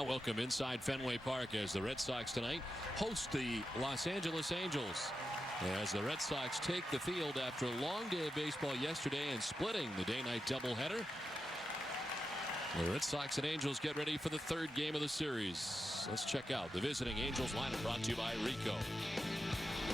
Now welcome inside Fenway Park as the Red Sox tonight host the Los Angeles Angels. As the Red Sox take the field after a long day of baseball yesterday and splitting the day-night doubleheader. The Red Sox and Angels get ready for the third game of the series. Let's check out the visiting Angels lineup brought to you by Rico.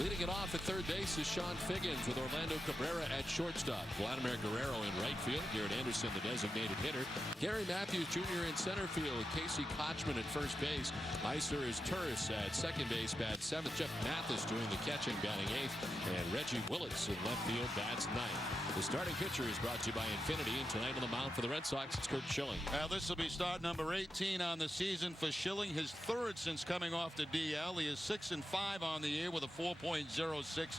Leading it off at third base is Sean Figgins with Orlando Cabrera at shortstop. Vladimir Guerrero in right field. Garrett Anderson, the designated hitter. Gary Matthews Jr. in center field. Casey Kochman at first base. Iser is Turris at second base, bats seventh. Jeff Mathis doing the catching, batting eighth. And Reggie Willis in left field, bats ninth. The starting pitcher is brought to you by Infinity. And tonight on the mound for the Red Sox, it's Curt Schilling. Well, this will be start number 18 on the season for Schilling. His third since coming off the DL. He is 6-5 on the year with a 4.06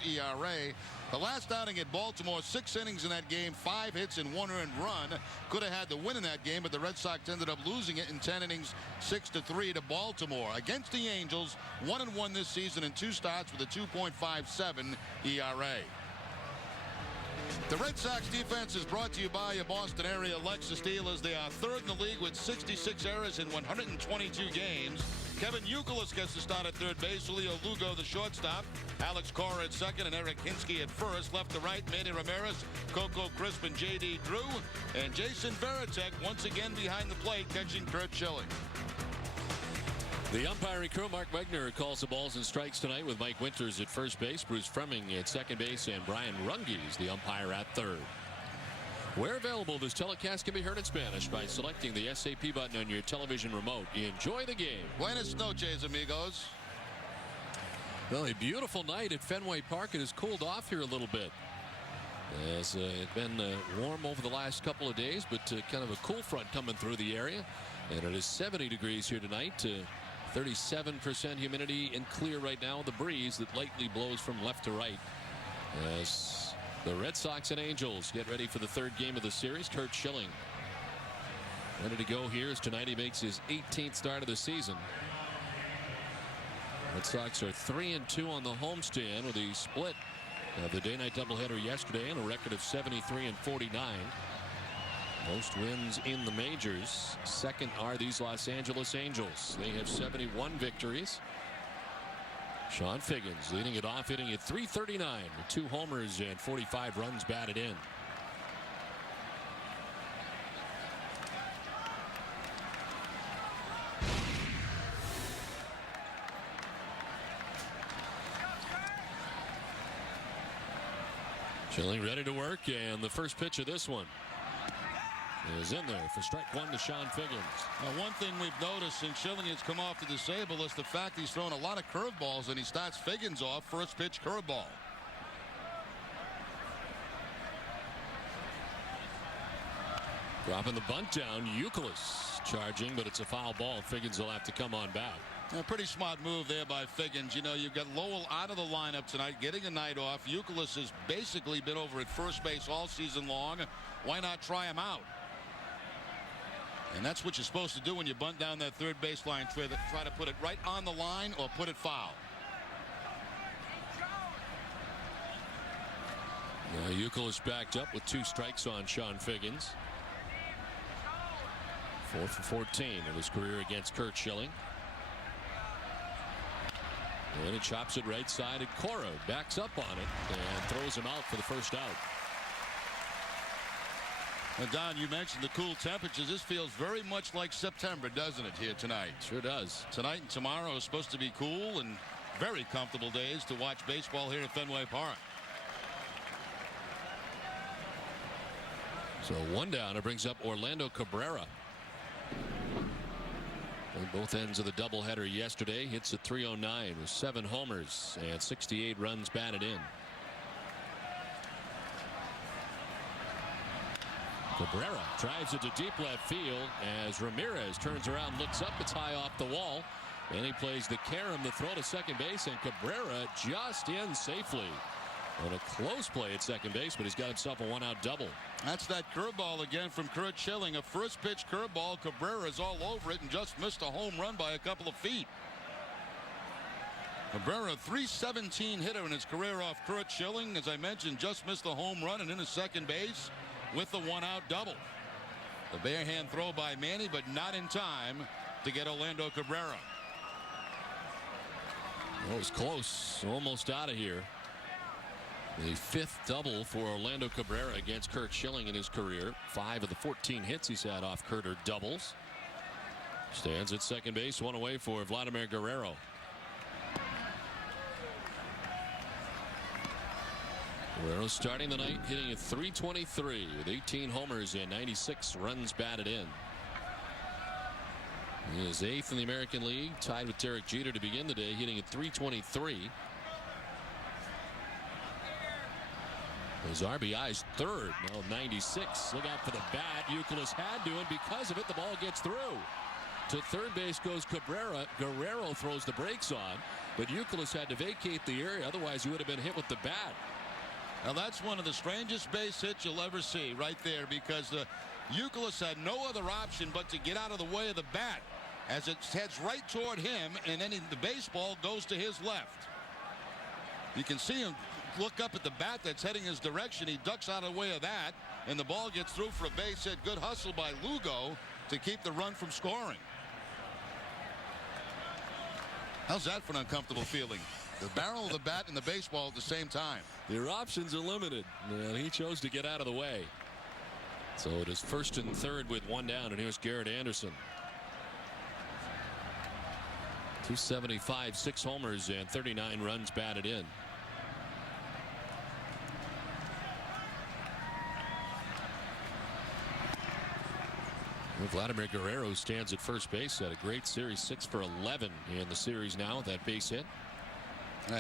ERA. The last outing at Baltimore, 6 innings in that game, 5 hits and 1 earned run. Could have had the win in that game, but the Red Sox ended up losing it in 10 innings, 6-3 to Baltimore. Against the Angels, 1-1 this season in 2 starts with a 2.57 ERA. The Red Sox defense is brought to you by your Boston area Lexus dealers. They are third in the league with 66 errors in 122 games. Kevin Youkilis gets to start at third base. Julio Lugo, the shortstop. Alex Cora at second and Eric Hinsky at first. Left to right, Manny Ramirez, Coco Crisp, and J.D. Drew. And Jason Varitek once again behind the plate catching Curt Schilling. The umpiring crew, Mark Wegner calls the balls and strikes tonight with Mike Winters at first base, Bruce Fremming at second base, and Brian Runge is the umpire at third. Where available, this telecast can be heard in Spanish by selecting the SAP button on your television remote. Enjoy the game. Buenas noches, amigos. Well, a beautiful night at Fenway Park. It has cooled off here a little bit. It's been warm over the last couple of days, but kind of a cool front coming through the area. And it is 70 degrees here tonight. 37% humidity and clear right now. The breeze that lightly blows from left to right as the Red Sox and Angels get ready for the third game of the series. Curt Schilling ready to go here as tonight he makes his 18th start of the season. Red Sox are 3-2 on the homestand with a split of the day-night doubleheader yesterday and a record of 73-49. Most wins in the majors. Second are these Los Angeles Angels. They have 71 victories. Sean Figgins leading it off, hitting at .339 with 2 homers and 45 runs batted in. Schilling ready to work, and the first pitch of this one is in there for strike one to Sean Figgins. Now, one thing we've noticed since Schilling has come off the disabled is the fact he's thrown a lot of curveballs, and he starts Figgins off first pitch curveball. Dropping the bunt down, Youkilis charging, but it's a foul ball. Figgins will have to come on back. A pretty smart move there by Figgins. You know, you've got Lowell out of the lineup tonight, getting a night off. Youkilis has basically been over at first base all season long. Why not try him out? And that's what you're supposed to do when you bunt down that third baseline. Try to put it right on the line or put it foul. Now Youkilis backed up with 2 strikes on Sean Figgins. 4 for 14 in his career against Curt Schilling. And he chops it right side, and Cora backs up on it and throws him out for the first out. Now, Don, you mentioned the cool temperatures. This feels very much like September, doesn't it, here tonight? Sure does. Tonight and tomorrow is supposed to be cool and very comfortable days to watch baseball here at Fenway Park. So 1 down. It brings up Orlando Cabrera. On both ends of the doubleheader yesterday. Hits at .309 with 7 homers and 68 runs batted in. Cabrera drives it to deep left field as Ramirez turns around, looks up. It's high off the wall. And he plays the carom to throw to second base, and Cabrera just in safely. On a close play at second base, but he's got himself a 1-out double. That's that curveball again from Curt Schilling. A first pitch curveball. Cabrera's all over it and just missed a home run by a couple of feet. Cabrera, a .317 hitter in his career off Curt Schilling. As I mentioned, just missed a home run and in his second base with the 1-out double. The bare hand throw by Manny, but not in time to get Orlando Cabrera. That was close. Almost out of here. The 5th double for Orlando Cabrera against Kurt Schilling in his career. 5 of the 14 hits he's had off Kurt are doubles. Stands at second base, 1 away for Vladimir Guerrero. Guerrero starting the night hitting at .323 with 18 homers and 96 runs batted in. He is 8th in the American League, tied with Derek Jeter to begin the day, hitting at .323. His RBI's 3rd, now 96. Look out for the bat. Youkilis had to, and because of it, the ball gets through. To third base goes Cabrera. Guerrero throws the brakes on, but Youkilis had to vacate the area. Otherwise, he would have been hit with the bat. Now, that's one of the strangest base hits you'll ever see right there, because Youkilis had no other option but to get out of the way of the bat as it heads right toward him, and then the baseball goes to his left. You can see him look up at the bat that's heading his direction. He ducks out of the way of that, and the ball gets through for a base hit. Good hustle by Lugo to keep the run from scoring. How's that for an uncomfortable feeling? The barrel of the bat and the baseball at the same time. Your options are limited, and he chose to get out of the way. So it is 1st and 3rd with 1 down, and here's Garrett Anderson. .275, 6 homers, and 39 runs batted in. Vladimir Guerrero stands at first base. Had a great series, 6 for 11 in the series now with that base hit.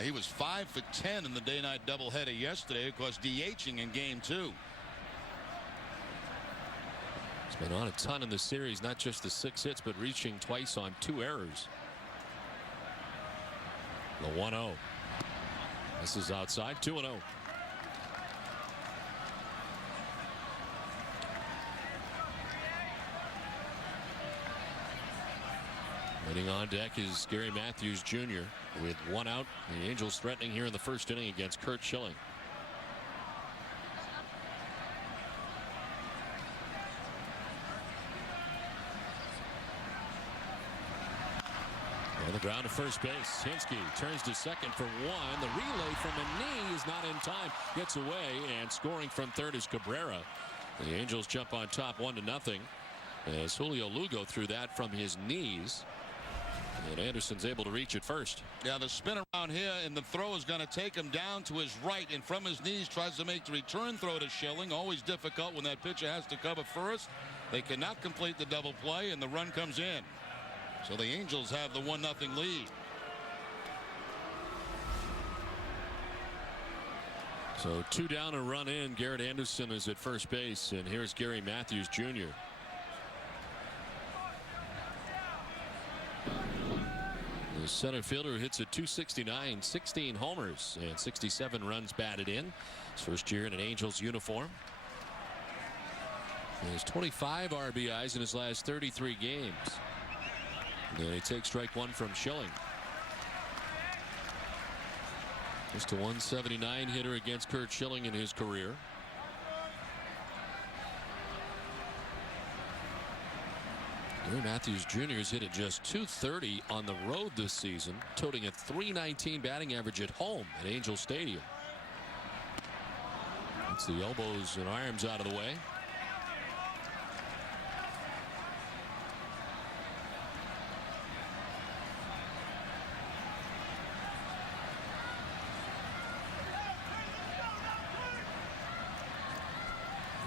He was 5 for 10 in the day-night doubleheader yesterday, of course, DHing in game 2. He's been on a ton in the series, not just the 6 hits, but reaching twice on 2 errors. The 1-0. This is outside, 2-0. Waiting on deck is Gary Matthews Jr. with 1 out. The Angels threatening here in the 1st inning against Kurt Schilling. On the ground to first base. Hinsky turns to second for 1. The relay from a knee is not in time. Gets away, and scoring from third is Cabrera. The Angels jump on top 1-0 as Julio Lugo threw that from his knees. And Anderson's able to reach it first. Yeah, the spin around here, and the throw is going to take him down to his right, and from his knees tries to make the return throw to Schilling. Always difficult when that pitcher has to cover first. They cannot complete the double play, and the run comes in. So the Angels have the 1-0 lead. So 2 down, a run in. Garrett Anderson is at first base, and here's Gary Matthews Jr. The center fielder hits at .269, 16 homers, and 67 runs batted in. His first year in an Angels uniform. He has 25 RBIs in his last 33 games. And then he takes strike 1 from Schilling. Just a .179 hitter against Kurt Schilling in his career. Gary Matthews Jr. has hit at just .230 on the road this season, toting a .319 batting average at home at Angel Stadium. Gets the elbows and arms out of the way.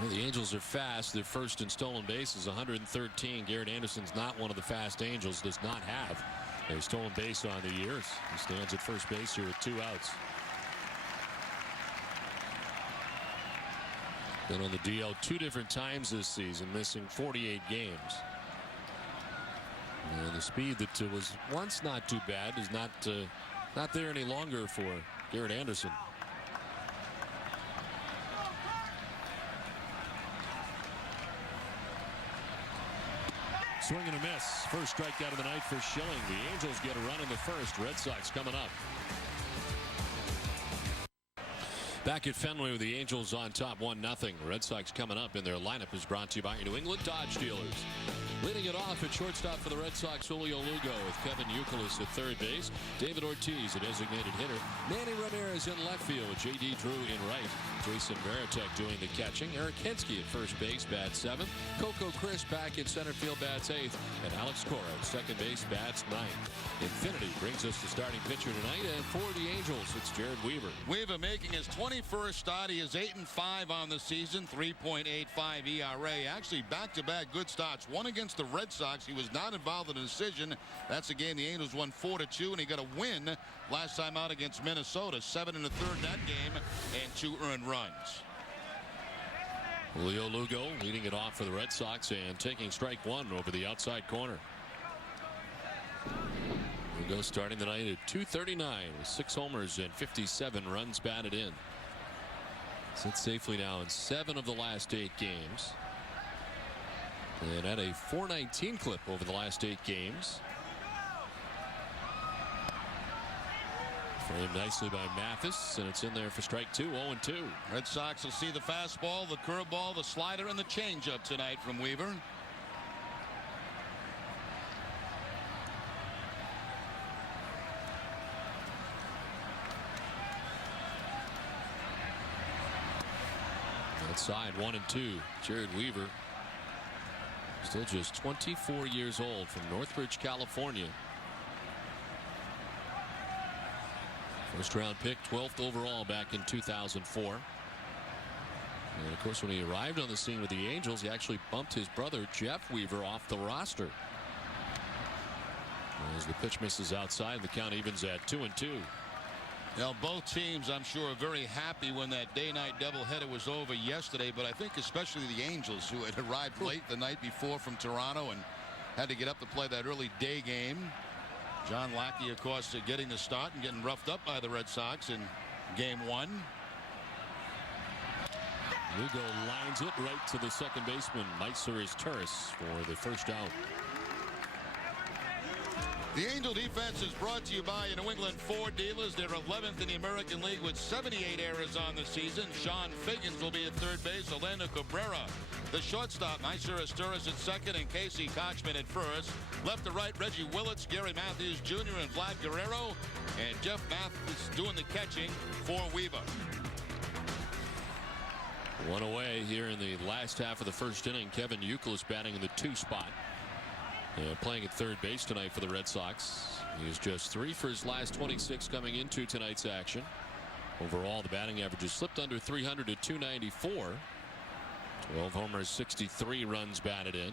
Well, the Angels are fast. Their first in stolen bases, 113. Garrett Anderson's not one of the fast Angels. Does not have a stolen base on the year. He stands at first base here with 2 outs. Been on the DL 2 different times this season, missing 48 games. And the speed that was once not too bad is not there any longer for Garrett Anderson. Swing and a miss. First strikeout of the night for Schilling. The Angels get a run in the first. Red Sox coming up. Back at Fenway with the Angels on top 1-0. Red Sox coming up, and their lineup is brought to you by your New England Dodge dealers. Leading it off at shortstop for the Red Sox, Julio Lugo, with Kevin Youkilis at third base. David Ortiz, a designated hitter. Manny Ramirez in left field with J.D. Drew in right. Jason Varitek doing the catching. Eric Hensky at first base, bats seventh. Coco Chris back in center field, bats eighth. And Alex Cora at second base, bats ninth. Infinity brings us the starting pitcher tonight. And for the Angels, it's Jared Weaver. Weaver making his 21st start. He is 8-5 on the season, 3.85 ERA. Actually, back-to-back good starts. One against the Red Sox. He was not involved in a decision. That's a game the Angels won 4-2, and he got a win last time out against Minnesota. 7 in the third in that game, and 2 earned runs. Julio Lugo leading it off for the Red Sox and taking strike one over the outside corner. Lugo starting the night at .239 with 6 homers and 57 runs batted in. Sits safely now in 7 of the last 8 games. And at a .419 clip over the last 8 games. Framed nicely by Mathis, and it's in there for strike 2, 0-2. Red Sox will see the fastball, the curveball, the slider, and the changeup tonight from Weaver. Outside 1-2. Jared Weaver, still just 24 years old, from Northridge, California. First round pick, 12th overall back in 2004. And of course, when he arrived on the scene with the Angels, he actually bumped his brother Jeff Weaver off the roster. As the pitch misses outside, the count evens at 2-2. Now, both teams, I'm sure, are very happy when that day-night doubleheader was over yesterday, but I think especially the Angels, who had arrived late the night before from Toronto and had to get up to play that early day game. John Lackey, of course, getting the start and getting roughed up by the Red Sox in game 1. Lugo lines it right to the second baseman, Meiser Turris, for the first out. The Angel defense is brought to you by your New England Ford dealers. They're 11th in the American League with 78 errors on the season. Sean Figgins will be at third base. Orlando Cabrera, the shortstop. Meiser Turris at second, and Casey Kochman at first. Left to right, Reggie Willits, Gary Matthews Jr., and Vlad Guerrero. And Jeff Mathis doing the catching for Weaver. One away here in the last half of the first inning. Kevin Youkilis batting in the 2 spot. Playing at third base tonight for the Red Sox. He is just 3 for his last 26 coming into tonight's action. Overall, the batting average has slipped under 300 to 294. 12 homers, 63 runs batted in.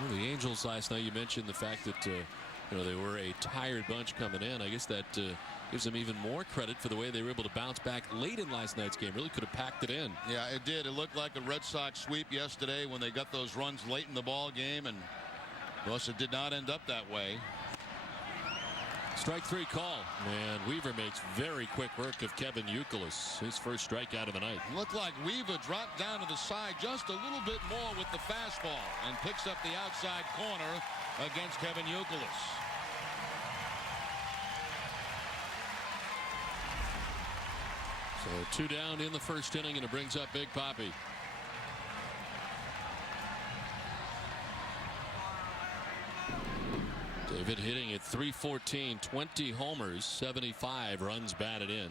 Well, the Angels last night, you mentioned the fact that they were a tired bunch coming in. I guess that gives them even more credit for the way they were able to bounce back late in last night's game. Really could have packed it in. Yeah, it did. It looked like a Red Sox sweep yesterday when they got those runs late in the ball game, and of course it did not end up that way. Strike 3 call, and Weaver makes very quick work of Kevin Youkilis, his first strikeout of the night. Looked like Weaver dropped down to the side just a little bit more with the fastball and picks up the outside corner against Kevin Youkilis. So 2 down in the first inning, and it brings up Big Papi. David hitting at .314, 20 homers, 75 runs batted in.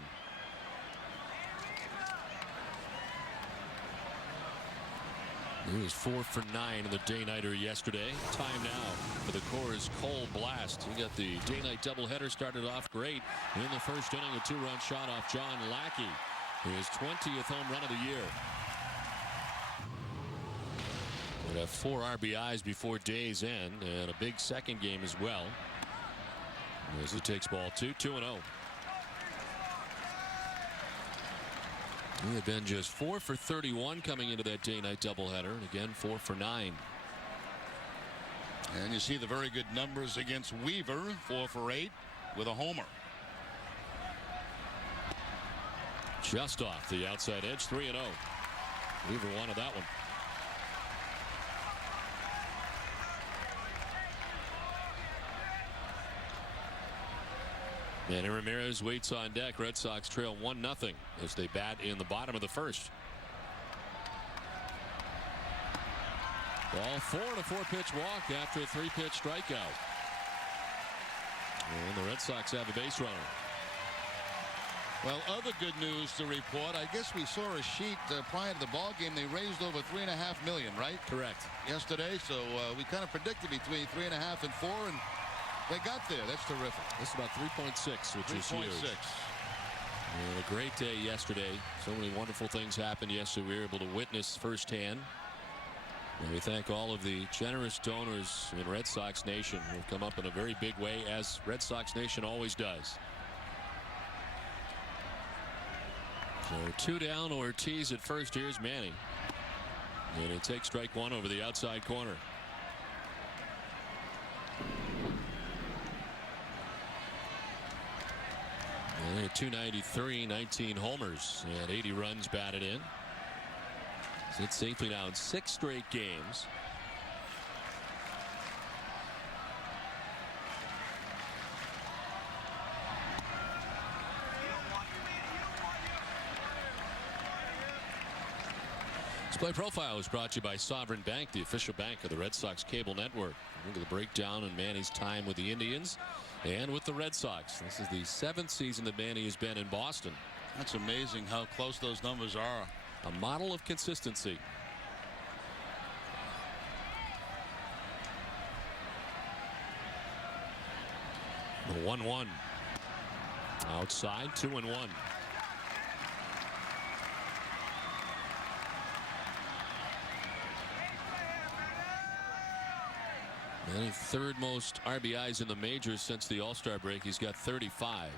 He was 4 for 9 in the day-nighter yesterday. Time now for the Coors Cold Blast. He got the day-night doubleheader started off great. In the first inning, a 2-run shot off John Lackey. His 20th home run of the year. Would have 4 RBIs before day's end, and a big second game as well. As he takes ball 2, 2-0. He had been just 4 for 31 coming into that day-night doubleheader, and again 4 for 9. And you see the very good numbers against Weaver, 4 for 8 with a homer. Just off the outside edge, 3-0. Weaver wanted that one. Manny Ramirez waits on deck. Red Sox trail 1-0 as they bat in the bottom of the first. Ball 4 and a 4-pitch walk after a 3-pitch strikeout. And the Red Sox have a base runner. Well, other good news to report. I guess we saw a sheet prior to the ball game. They raised over $3.5 million, right? Correct. Yesterday, so we kind of predicted between 3.5 and 4, and they got there. That's terrific. This is about 3.6, which is huge. 3.6. And a great day yesterday. So many wonderful things happened yesterday. We were able to witness firsthand. And we thank all of the generous donors in Red Sox Nation who have come up in a very big way, as Red Sox Nation always does. So 2 down, Ortiz at first. Here's Manny. And he takes strike 1 over the outside corner. And at 293, 19 homers and 80 runs batted in. Sits safely now in 6 straight games. This play profile is brought to you by Sovereign Bank, the official bank of the Red Sox cable network. Look at the breakdown in Manny's time with the Indians and with the Red Sox. This is the 7th season that Manny has been in Boston. That's amazing how close those numbers are. A model of consistency. The 1-1. Outside, 2-1. Manny, 3rd most RBIs in the majors since the All-Star break. He's got 35.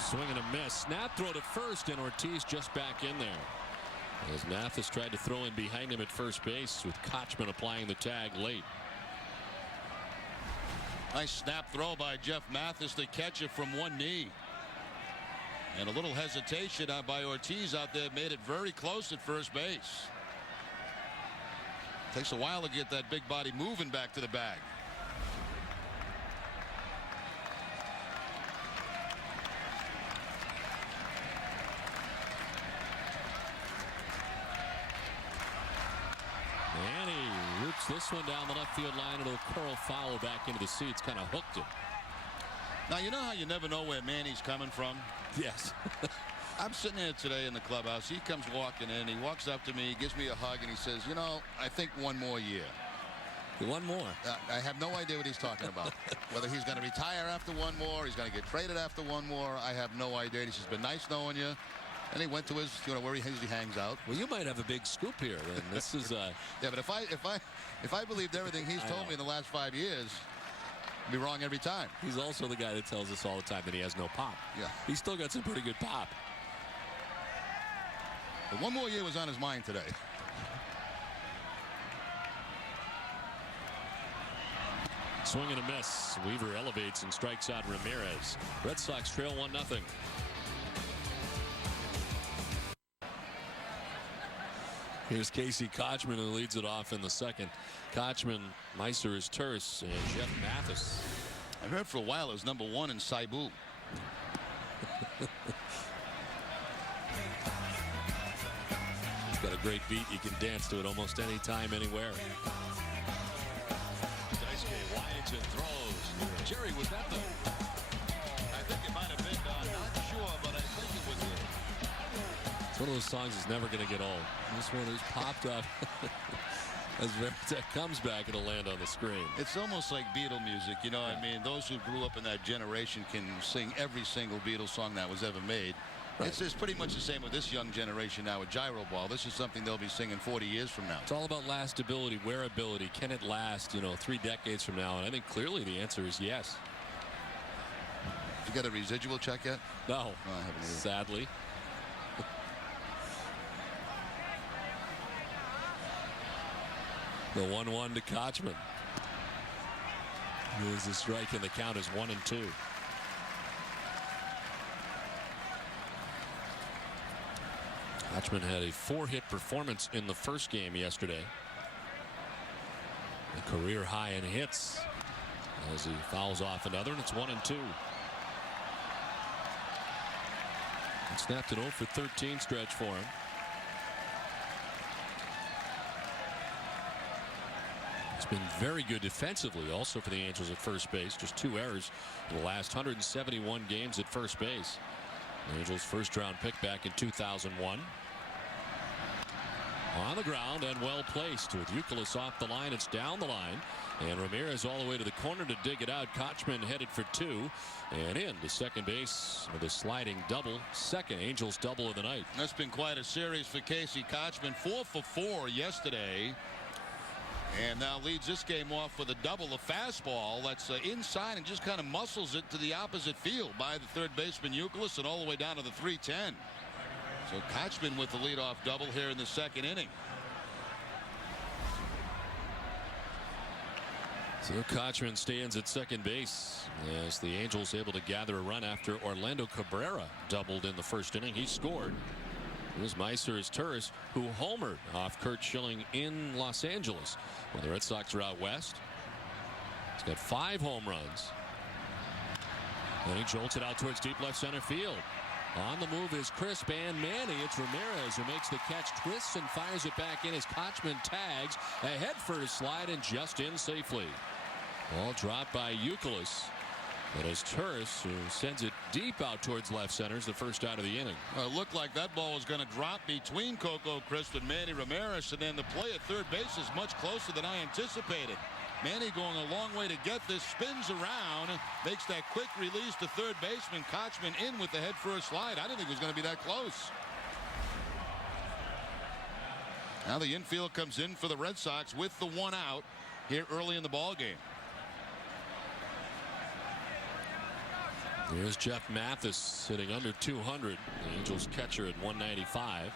Swing and a miss. Snap throw to first, and Ortiz just back in there. As Mathis tried to throw in behind him at first base, with Kochman applying the tag late. Nice snap throw by Jeff Mathis to catch it from one knee. And a little hesitation by Ortiz out there made it very close at first base. Takes a while to get that big body moving back to the bag. And he roots this one down the left field line. It'll curl foul back into the seats. Kind of hooked him. Now, you know how you never know where Manny's coming from? Yes. I'm sitting here today in the clubhouse. He comes walking in. He walks up to me, gives me a hug, and he says, you know, I think one more year. One more. I have no idea what he's talking about. Whether he's going to retire after one more, he's going to get traded after one more, I have no idea. He says, been nice knowing you. And he went to his, where he usually hangs out. Well, you might have a big scoop here. Then this is. Yeah, but if I believed everything he's told me in the last 5 years, I'd be wrong every time. He's also the guy that tells us all the time that he has no pop. Yeah. He's still got some pretty good pop. But one more year was on his mind today. Swing and a miss. Weaver elevates and strikes out Ramirez. Red Sox trail 1-0. Here's Casey Kochman, who leads it off in the second. Kochman, Meiser is terse, and Jeff Mathis. I heard for a while it was #1 in Saibu. He's got a great beat. You can dance to it almost any time, anywhere. Daisuke winds and throws. Jerry, was that the... I think it might have been, not sure, but I think it was it. It's one of those songs that's never going to get old. This one has popped up. As Veritek comes back, it'll land on the screen. It's almost like Beatle music, you know. Yeah. I mean, those who grew up in that generation can sing every single Beatles song that was ever made. Right. It's pretty much the same with this young generation now with Gyro Ball. This is something they'll be singing 40 years from now. It's all about lastability, wearability. Can it last, 3 decades from now? And I think clearly the answer is yes. Did you get a residual check yet? No, I haven't either. Sadly. The 1-1 to Kochman. There's a strike, and the count is 1-2. Kochman had a 4-hit performance in the first game yesterday. A career high in hits. as he fouls off another, and it's 1-2. And snapped an 0 for 13 stretch for him. It's been very good defensively also for the Angels at first base. Just 2 errors in the last 171 games at first base. The Angels' first round pick back in 2001. On the ground and well placed with Youkilis off the line. It's down the line. And Ramirez all the way to the corner to dig it out. Kochman headed for 2 and in to second base with a sliding double. Second Angels double of the night. That's been quite a series for Casey Kochman. 4 for 4 yesterday. And now leads this game off with a double. A fastball that's inside and just kind of muscles it to the opposite field by the third baseman Youkilis and all the way down to the 310. So Kochman with the leadoff double here in the second inning. So Kochman stands at second base as the Angels able to gather a run after Orlando Cabrera doubled in the first inning. He scored. It was Meiser's Turris who homered off Curt Schilling in Los Angeles when the Red Sox are out west. He's got 5 home runs. And he jolts it out towards deep left center field. On the move is Crisp and Manny. It's Ramirez who makes the catch, twists and fires it back in as Kochman tags ahead for his slide and just in safely. Ball dropped by Youkilis. But as Turris, who sends it deep out towards left center, is the first out of the inning. It looked like that ball was going to drop between Coco Crisp and Manny Ramirez, and then the play at third base is much closer than I anticipated. Manny going a long way to get this, spins around, makes that quick release to third baseman. Kochman in with the head first slide. I didn't think it was going to be that close. Now the infield comes in for the Red Sox with the 1 out here early in the ball game. Here's Jeff Mathis sitting under 200. The Angels catcher at 195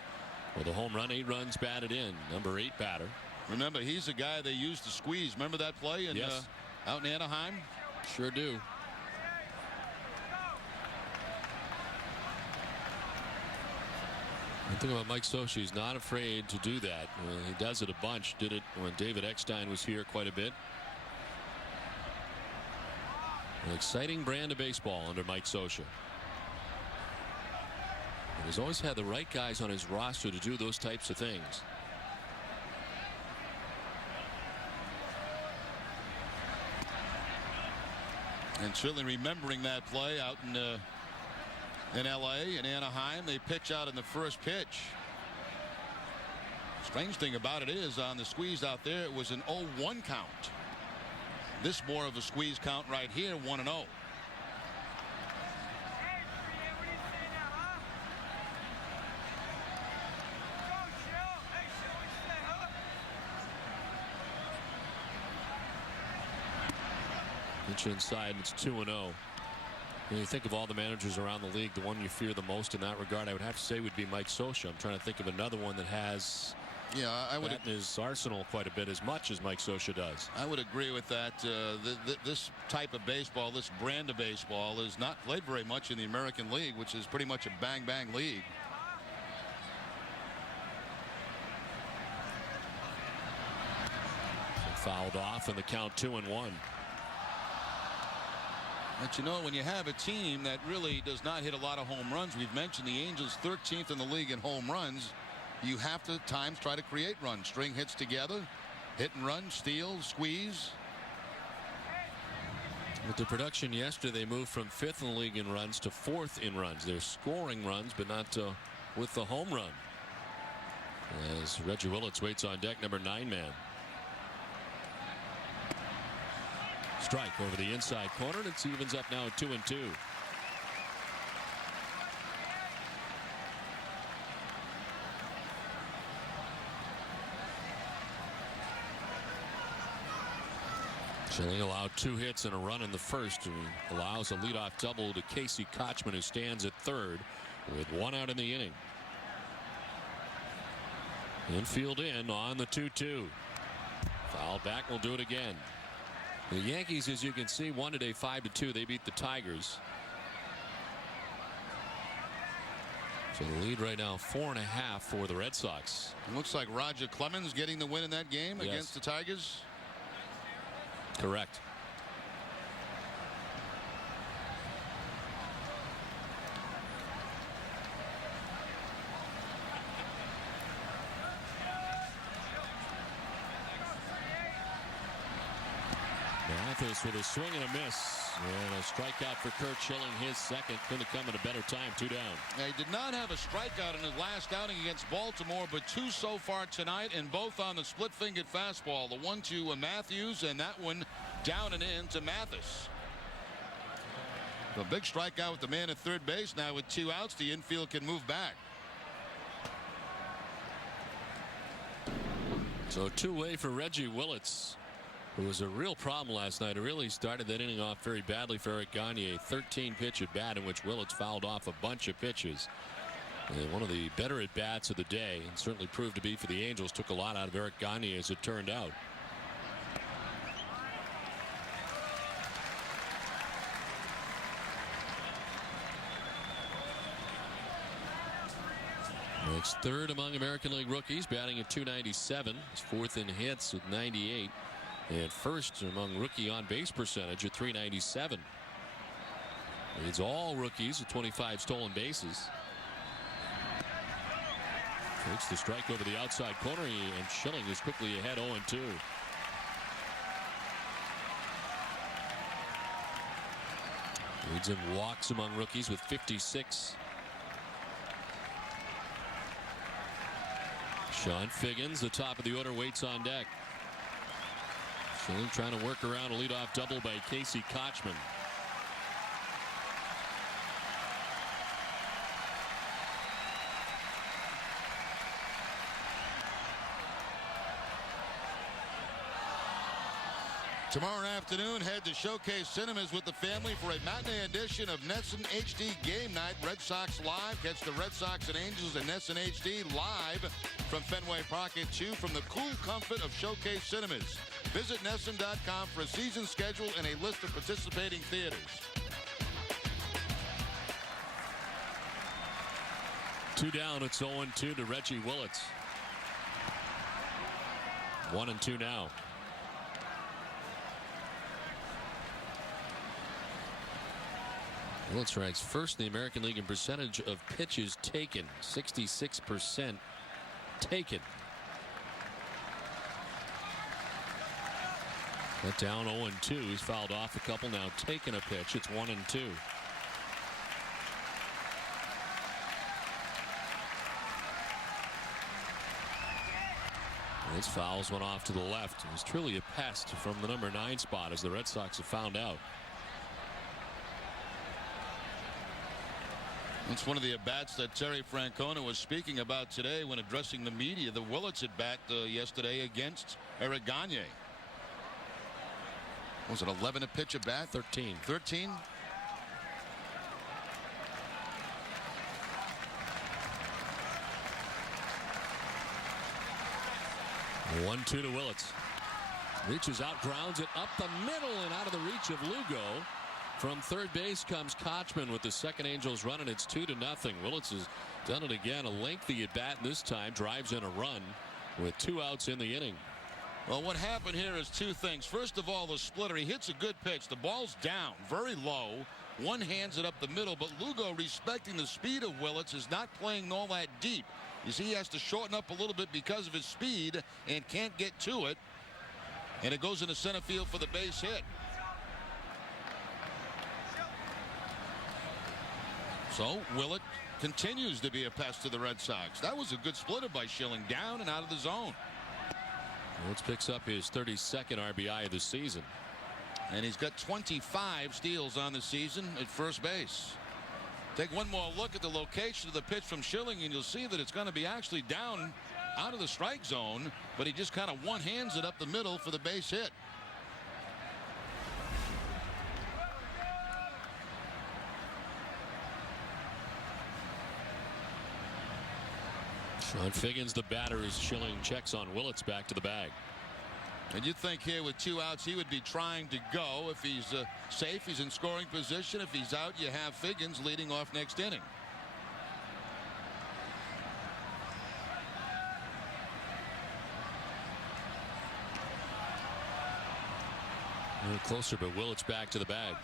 with a home run, 8 runs batted in. Number 8 batter. Remember, he's the guy they used to squeeze. Remember that play in, yes. Out in Anaheim? Sure do. One thing about Mike Scioscia, he's not afraid to do that. He does it a bunch. Did it when David Eckstein was here quite a bit. An exciting brand of baseball under Mike Scioscia. And he's always had the right guys on his roster to do those types of things. And certainly remembering that play out in L.A. in Anaheim. They pitch out in the first pitch. Strange thing about it is on the squeeze out there it was an 0-1 count. This more of a squeeze count right here, 1-0. Pitch inside, it's 2-0. When you think of all the managers around the league, the one you fear the most in that regard, I would have to say would be Mike Scioscia. I'm trying to think of another one that has I would that in his arsenal quite a bit, as much as Mike Scioscia does. I would agree with that. This type of baseball, this brand of baseball, is not played very much in the American League, which is pretty much a bang-bang league. Fouled off and the count 2-1. But you know, when you have a team that really does not hit a lot of home runs, we've mentioned the Angels 13th in the league in home runs. You have to at times try to create runs, string hits together, hit and run, steal, squeeze. With the production yesterday, they moved from 5th in the league in runs to 4th in runs. They're scoring runs, but not with the home run. As Reggie Willits waits on deck, number 9 man. Strike over the inside corner, and it evens up now at 2-2. Schilling allowed 2 hits and a run in the first, and allows a leadoff double to Casey Kochman, who stands at third with 1 out in the inning. Infield in on the 2-2. Foul back, will do it again. The Yankees, as you can see, won today 5-2. They beat the Tigers. So the lead right now 4.5 for the Red Sox. It looks like Roger Clemens getting the win in that game against the Tigers. Correct. Mathis with a swing and a miss. And a strikeout for Kurt Schilling, his second. Couldn't have come at a better time. 2 down. He did not have a strikeout in his last outing against Baltimore, but 2 so far tonight, and both on the split-fingered fastball. The one to Matthews, and that one down and in to Mathis. A big strikeout with the man at third base. Now with 2 outs, the infield can move back. So 2 away for Reggie Willits, who was a real problem last night. It really started that inning off very badly for Eric Gagne. 13-pitch at bat in which Willits fouled off a bunch of pitches. And one of the better at bats of the day, and certainly proved to be for the Angels. Took a lot out of Eric Gagne as it turned out. Next, third among American League rookies, batting at .297. He's fourth in hits with 98. And first among rookie on base percentage at .397. Leads all rookies with 25 stolen bases. Takes the strike over the outside corner, and Schilling is quickly ahead 0-2. Leads in walks among rookies with 56. Sean Figgins, the top of the order, waits on deck. Schilling trying to work around a leadoff double by Casey Kochman. Tomorrow afternoon, head to Showcase Cinemas with the family for a matinee edition of NESN HD Game Night. Red Sox Live. Catch the Red Sox and Angels in NESN HD live from Fenway Park at 2 from the cool comfort of Showcase Cinemas. Visit NESN.com for a season schedule and a list of participating theaters. 2 down. It's 0-2 to Reggie Willits. 1-2 now. Willits ranks first in the American League in percentage of pitches taken. 66% taken. Cut down 0-2. He's fouled off a couple, now taken a pitch. It's 1-2. This fouls one off to the left. It was truly a pest from the number 9 spot, as the Red Sox have found out. It's one of the at-bats that Terry Francona was speaking about today when addressing the media. The Willits at-bat yesterday against Eric Gagne. Was it 11 a pitch at-bat? 13. 13? One, 2 to Willits. Reaches out, grounds it up the middle and out of the reach of Lugo. From third base comes Kochman with the second Angels run, and it's 2-0. Willits has done it again. A lengthy at bat this time. Drives in a run with 2 outs in the inning. Well, what happened here is 2 things. First of all, the splitter. He hits a good pitch. The ball's down very low. One hands it up the middle, but Lugo, respecting the speed of Willits, is not playing all that deep. You see, he has to shorten up a little bit because of his speed and can't get to it. And it goes into center field for the base hit. So Willits continues to be a pest to the Red Sox. That was a good splitter by Schilling, down and out of the zone. Willits picks up his 32nd RBI of the season. And he's got 25 steals on the season at first base. Take one more look at the location of the pitch from Schilling, and you'll see that it's going to be actually down out of the strike zone, but he just kind of one-hands it up the middle for the base hit. Sean Figgins, the batter, as Schilling checks on Willits back to the bag. And you'd think here with 2 outs he would be trying to go. If he's safe, he's in scoring position. If he's out, you have Figgins leading off next inning. A little closer, but Willits back to the bag.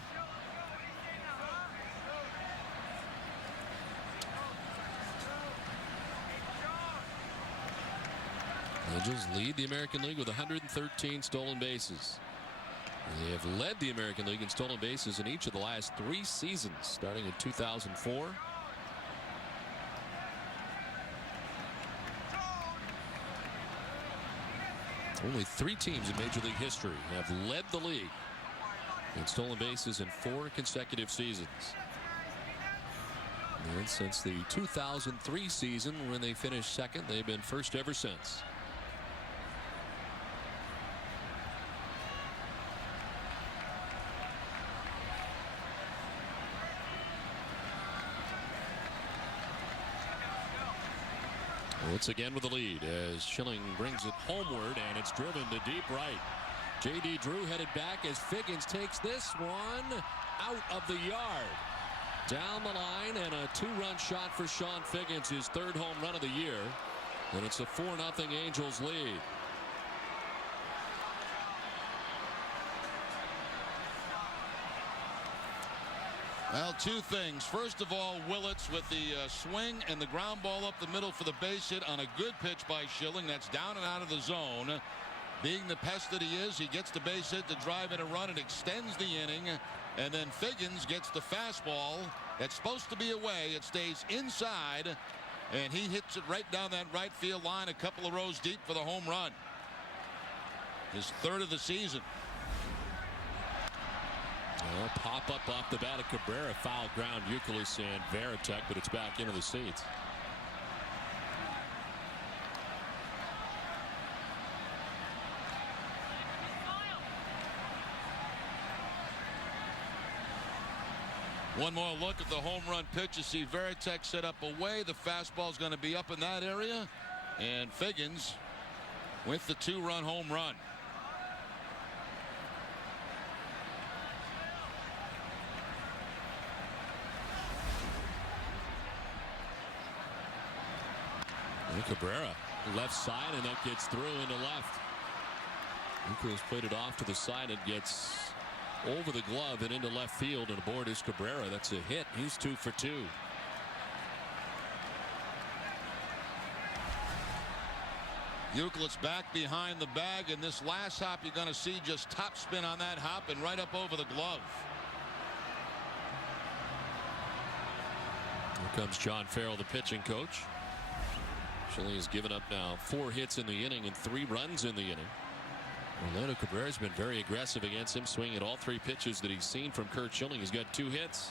Angels lead the American League with 113 stolen bases. They have led the American League in stolen bases in each of the last 3 seasons, starting in 2004. Only 3 teams in Major League history have led the league in stolen bases in 4 consecutive seasons. And since the 2003 season, when they finished second, they've been first ever since. Once again with the lead as Schilling brings it homeward, and it's driven to deep right. J.D. Drew headed back as Figgins takes this one out of the yard. Down the line, and a 2-run shot for Sean Figgins, his 3rd home run of the year. And it's a 4-0 Angels lead. Well, 2 things. First of all, Willits with the swing and the ground ball up the middle for the base hit on a good pitch by Schilling. That's down and out of the zone. Being the pest that he is, he gets the base hit to drive in a run. It extends the inning. And then Figgins gets the fastball that's supposed to be away. It stays inside, and he hits it right down that right field line a couple of rows deep for the home run. His 3rd of the season. Well, pop up off the bat of Cabrera, foul ground Youkilis and Veritek, but it's back into the seats. One more look at the home run pitch. You see Veritek set up away. The fastball's going to be up in that area. And Figgins with the 2-run home run. And Cabrera left side, and that gets through into left. Lucas played it off to the side. It gets over the glove and into left field, and aboard is Cabrera. That's a hit. He's 2 for 2. Youkilis back behind the bag, and this last hop you're going to see just top spin on that hop and right up over the glove. Here comes John Farrell, the pitching coach. Schilling has given up now 4 hits in the inning and 3 runs in the inning. Orlando Cabrera's been very aggressive against him, swinging at all 3 pitches that he's seen from Curt Schilling. He's got 2 hits.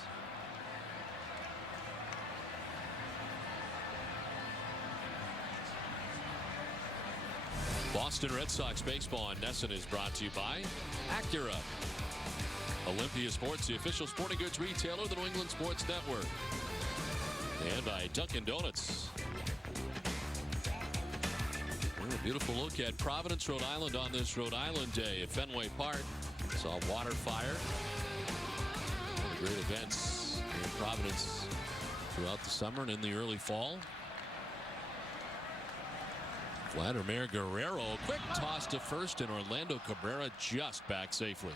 Boston Red Sox baseball on NESN is brought to you by Acura. Olympia Sports, the official sporting goods retailer of the New England Sports Network. And by Dunkin' Donuts. A beautiful look at Providence, Rhode Island on this Rhode Island day at Fenway Park. Saw water fire. Great events in Providence throughout the summer and in the early fall. Vladimir Guerrero, quick toss to first, and Orlando Cabrera just back safely.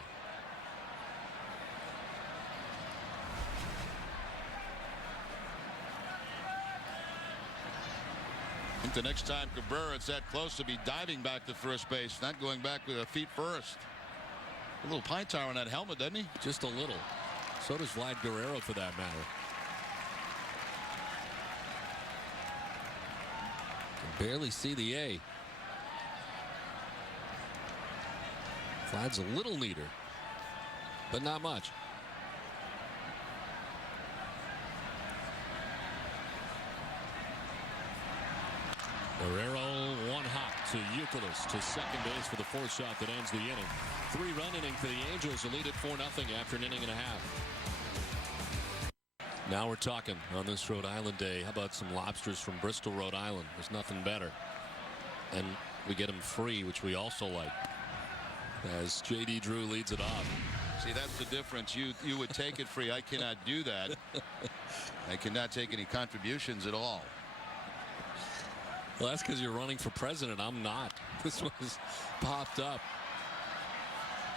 I think the next time Cabrera is that close to be diving back to first base, not going back with a feet first. A little pine tar on that helmet, doesn't he? Just a little. So does Vlad Guerrero, for that matter. Can barely see the A. Vlad's a little neater, but not much. Guerrero, 1 hop to Youkilis to second base for the 4th shot that ends the inning. 3-run inning for the Angels, who lead it 4-0 after an inning and a half. Now we're talking on this Rhode Island day. How about some lobsters from Bristol, Rhode Island? There's nothing better. And we get them free, which we also like, as J.D. Drew leads it off. See, that's the difference. You would take it free. I cannot do that. I cannot take any contributions at all. Well, that's because you're running for president. I'm not. This was popped up.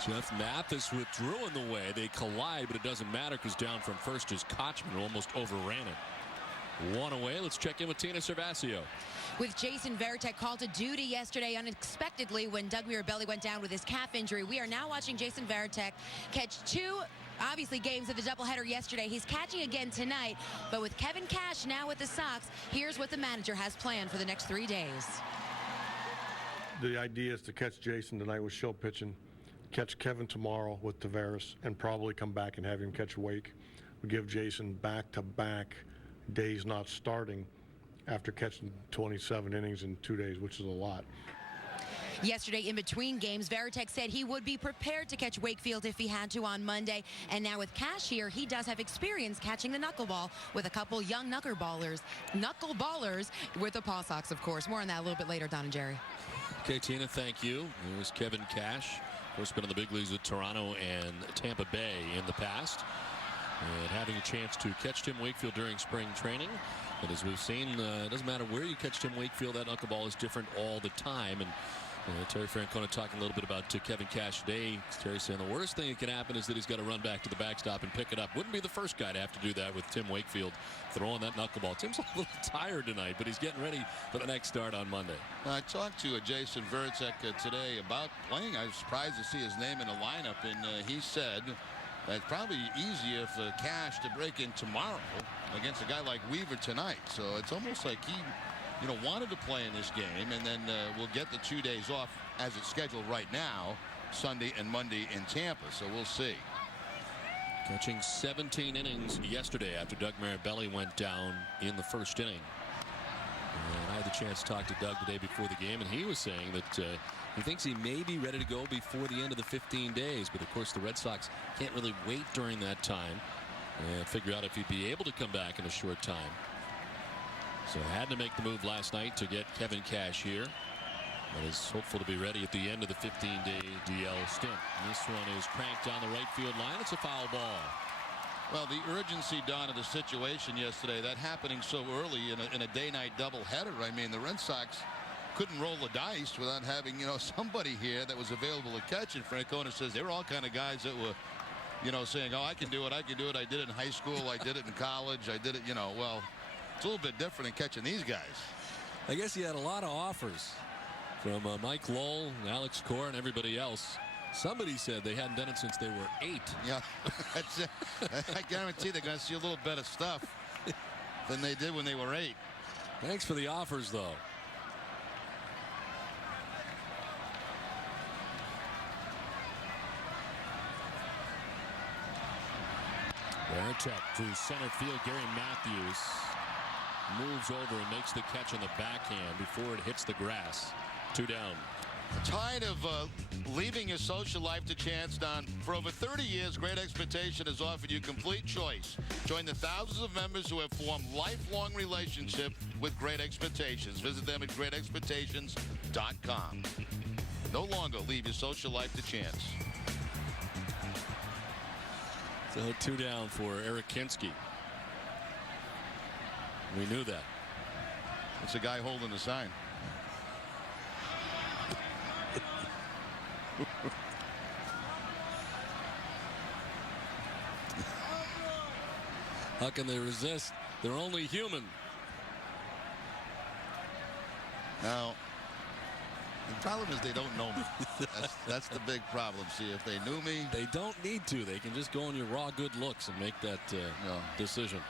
Jeff Mathis with Drew in the way. They collide, but it doesn't matter because down from first is Kochman, who almost overran it. 1 away. Let's check in with Tina Cervasio. With Jason Varitek called to duty yesterday unexpectedly when Doug Mirabelli went down with his calf injury. We are now watching Jason Varitek catch two, obviously, games of the doubleheader yesterday. He's catching again tonight, but with Kevin Cash now with the Sox, here's what the manager has planned for the next 3 days. The idea is to catch Jason tonight with Schill pitching, catch Kevin tomorrow with Tavares, and probably come back and have him catch Wake. We give Jason back-to-back days not starting after catching 27 innings in 2 days, which is a lot. Yesterday, in between games, Varitek said he would be prepared to catch Wakefield if he had to on Monday. And now with Cash here, he does have experience catching the knuckleball with a couple young knuckleballers with the Paw Sox, of course. More on that a little bit later, Don and Jerry. Okay, Tina, thank you. There's Kevin Cash. Of course, been in the big leagues with Toronto and Tampa Bay in the past. And having a chance to catch Tim Wakefield during spring training. But as we've seen, it doesn't matter where you catch Tim Wakefield, that knuckleball is different all the time. And Terry Francona talking a little bit about Kevin Cash today. Terry saying the worst thing that can happen is that he's got to run back to the backstop and pick it up. Wouldn't be the first guy to have to do that with Tim Wakefield throwing that knuckleball. Tim's a little tired tonight, but he's getting ready for the next start on Monday. I talked to Jason Varitek today about playing. I was surprised to see his name in the lineup, and he said that it's probably easier for Cash to break in tomorrow against a guy like Weaver tonight. So it's almost like he wanted to play in this game, and then we'll get the 2 days off as it's scheduled right now, Sunday and Monday in Tampa. So we'll see. Catching 17 innings yesterday after Doug Mirabelli went down in the first inning. And I had the chance to talk to Doug today before the game, and he was saying that he thinks he may be ready to go before the end of the 15 days. But of course, the Red Sox can't really wait during that time and figure out if he'd be able to come back in a short time. So had to make the move last night to get Kevin Cash here. But is hopeful to be ready at the end of the 15-day DL stint. And this one is cranked down the right field line. It's a foul ball. Well, the urgency, Don, of the situation yesterday, that happening so early in a day-night doubleheader. I mean, the Red Sox couldn't roll the dice without having, somebody here that was available to catch. And Francona says they were all kind of guys that were, saying, oh, I can do it. I can do it. I did it in high school. I did it in college. I did it, well, it's a little bit different in catching these guys. I guess he had a lot of offers from Mike Lowell, Alex Cora, and everybody else. Somebody said they hadn't done it since they were 8. Yeah, that's it. I guarantee they're going to see a little better stuff than they did when they were 8. Thanks for the offers, though. Varitek to center field. Gary Matthews moves over and makes the catch on the backhand before it hits the grass. 2 down. Tired of leaving your social life to chance, Don. For over 30 years, Great Expectation has offered you complete choice. Join the thousands of members who have formed lifelong relationship with Great Expectations. Visit them at greatexpectations.com. No longer leave your social life to chance. So 2 down for Eric Kinski. We knew that. It's a guy holding the sign. How can they resist? They're only human. Now, the problem is they don't know me. That's the big problem. See, if they knew me. They don't need to. They can just go on your raw good looks and make that decision.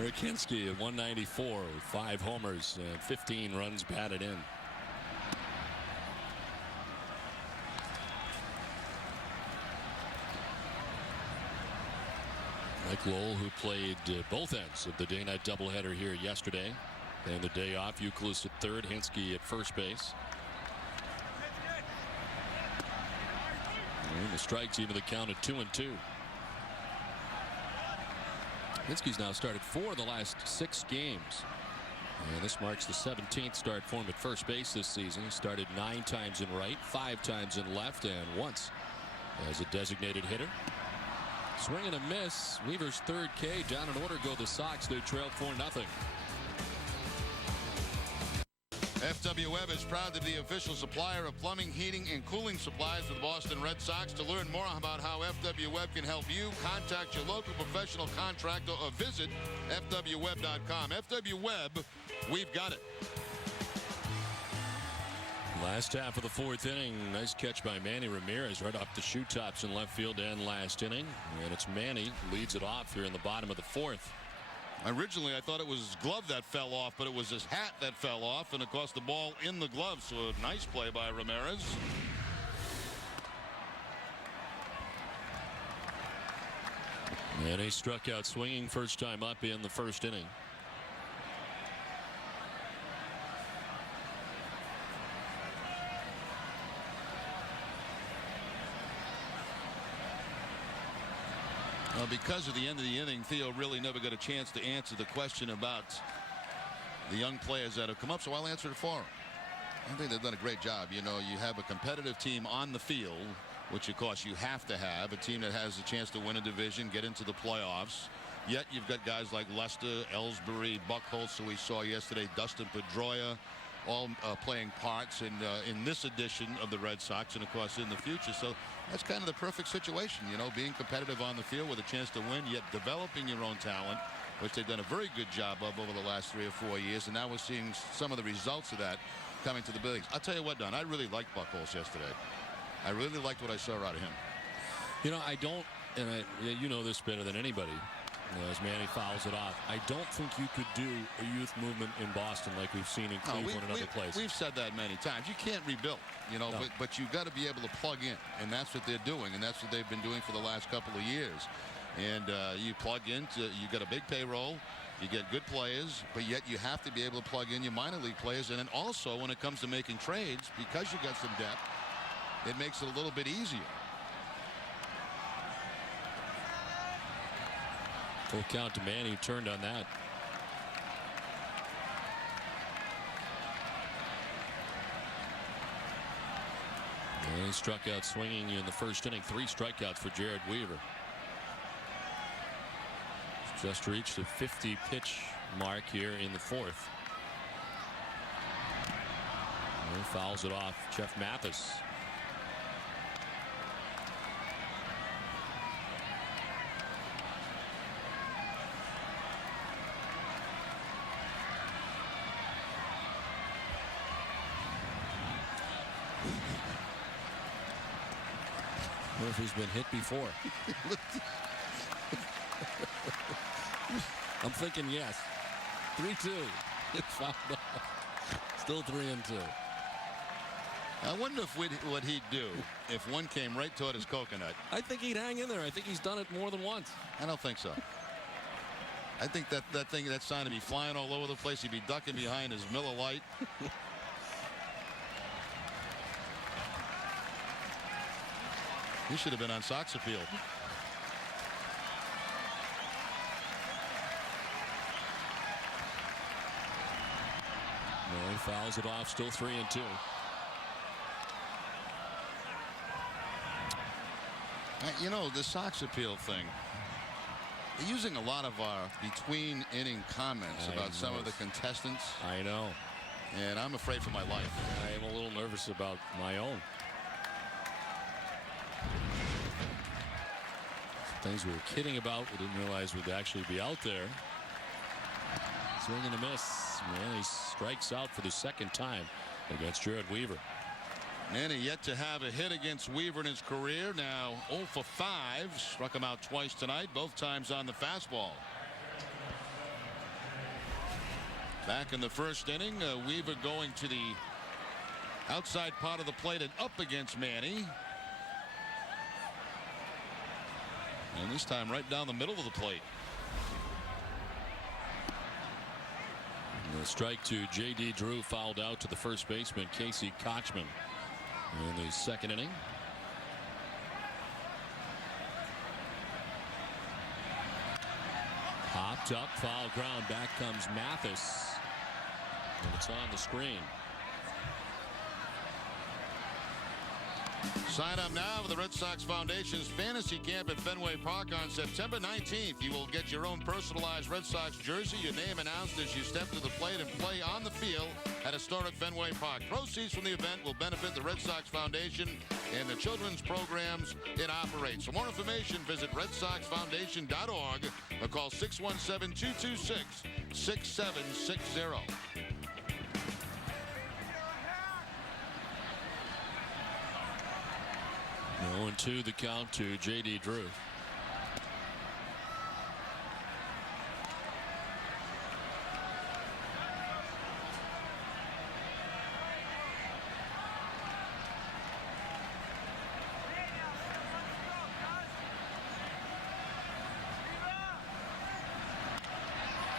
Eric Kinski at 194 with 5 homers and 15 runs batted in. Mike Lowell, who played both ends of the day-night doubleheader here yesterday. And the day off, Youkilis at third, Hinske at first base. And the strikes even the count at 2-2. Hinske's now started 4 of the last 6 games. And this marks the 17th start for him at first base this season. He started 9 times in right, 5 times in left, and once as a designated hitter. Swing and a miss. Weaver's third K. Down in order go the Sox. They trail 4-0. FW Webb is proud to be the official supplier of plumbing, heating, and cooling supplies for the Boston Red Sox. To learn more about how FW Webb can help you, contact your local professional contractor or visit fwweb.com. FW Webb, we've got it. Last half of the fourth inning. Nice catch by Manny Ramirez right off the shoe tops in left field and last inning. And it's Manny leads it off here in the bottom of the fourth. Originally, I thought it was his glove that fell off, but it was his hat that fell off, and of course the ball in the glove. So a nice play by Ramirez. And he struck out swinging first time up in the first inning. Well, because of the end of the inning, Theo really never got a chance to answer the question about the young players that have come up, so I'll answer it for him. I think they've done a great job. You know, you have a competitive team on the field, which of course you have to have, a team that has a chance to win a division, get into the playoffs. Yet you've got guys like Lester, Ellsbury, Buchholz, who we saw yesterday, Dustin Pedroia, all playing parts in this edition of the Red Sox, and of course in the future. So that's kind of the perfect situation, you know, being competitive on the field with a chance to win, yet developing your own talent, which they've done a very good job of over the last 3 or 4 years. And now we're seeing some of the results of that coming to the big leagues. I'll tell you what, Don, I really liked Buchholz yesterday. I really liked what I saw out of him. You know, I don't, and you know this better than anybody. As Manny fouls it off, I don't think you could do a youth movement in Boston like we've seen in Cleveland and other places. We've said that many times. You can't rebuild, you know, No. but you've got to be able to plug in, and that's what they're doing, and that's what they've been doing for the last couple of years. And you plug in, you got a big payroll, you get good players, but yet you have to be able to plug in your minor league players. And then also when it comes to making trades, because you got some depth, it makes it a little bit easier. Full count to Manny, turned on that. And he struck out swinging in the first inning. 3 strikeouts for Jared Weaver. Just reached the 50 pitch mark here in the fourth. And he fouls it off Jeff Mathis. Murphy's been hit before. I'm thinking yes. 3-2. It's fouled off. Still 3-2. I wonder what he'd do if one came right toward his coconut. I think he'd hang in there. I think he's done it more than once. I don't think so. I think that sign would be flying all over the place. He'd be ducking behind his Miller Lite. He should have been on Sox Appeal. No, he fouls it off. Still 3-2. You know, the Sox Appeal thing. They're using a lot of our between inning comments about some of the contestants. I know. And I'm afraid for my life. I am a little nervous about my own. Things we were kidding about, we didn't realize would actually be out there. Swing and a miss. Manny strikes out for the second time against Jared Weaver. Manny yet to have a hit against Weaver in his career. Now 0 for 5. Struck him out twice tonight, both times on the fastball. Back in the first inning, Weaver going to the outside part of the plate and up against Manny. And this time right down the middle of the plate. And the strike to J.D. Drew, fouled out to the first baseman Casey Kochman in the second inning. Popped up, foul ground. Back comes Mathis. And it's on the screen. Sign up now for the Red Sox Foundation's Fantasy Camp at Fenway Park on September 19th. You will get your own personalized Red Sox jersey, your name announced as you step to the plate and play on the field at historic Fenway Park. Proceeds from the event will benefit the Red Sox Foundation and the children's programs it operates. For more information, visit RedSoxFoundation.org or call 617-226-6760. 0-2 the count to J.D. Drew.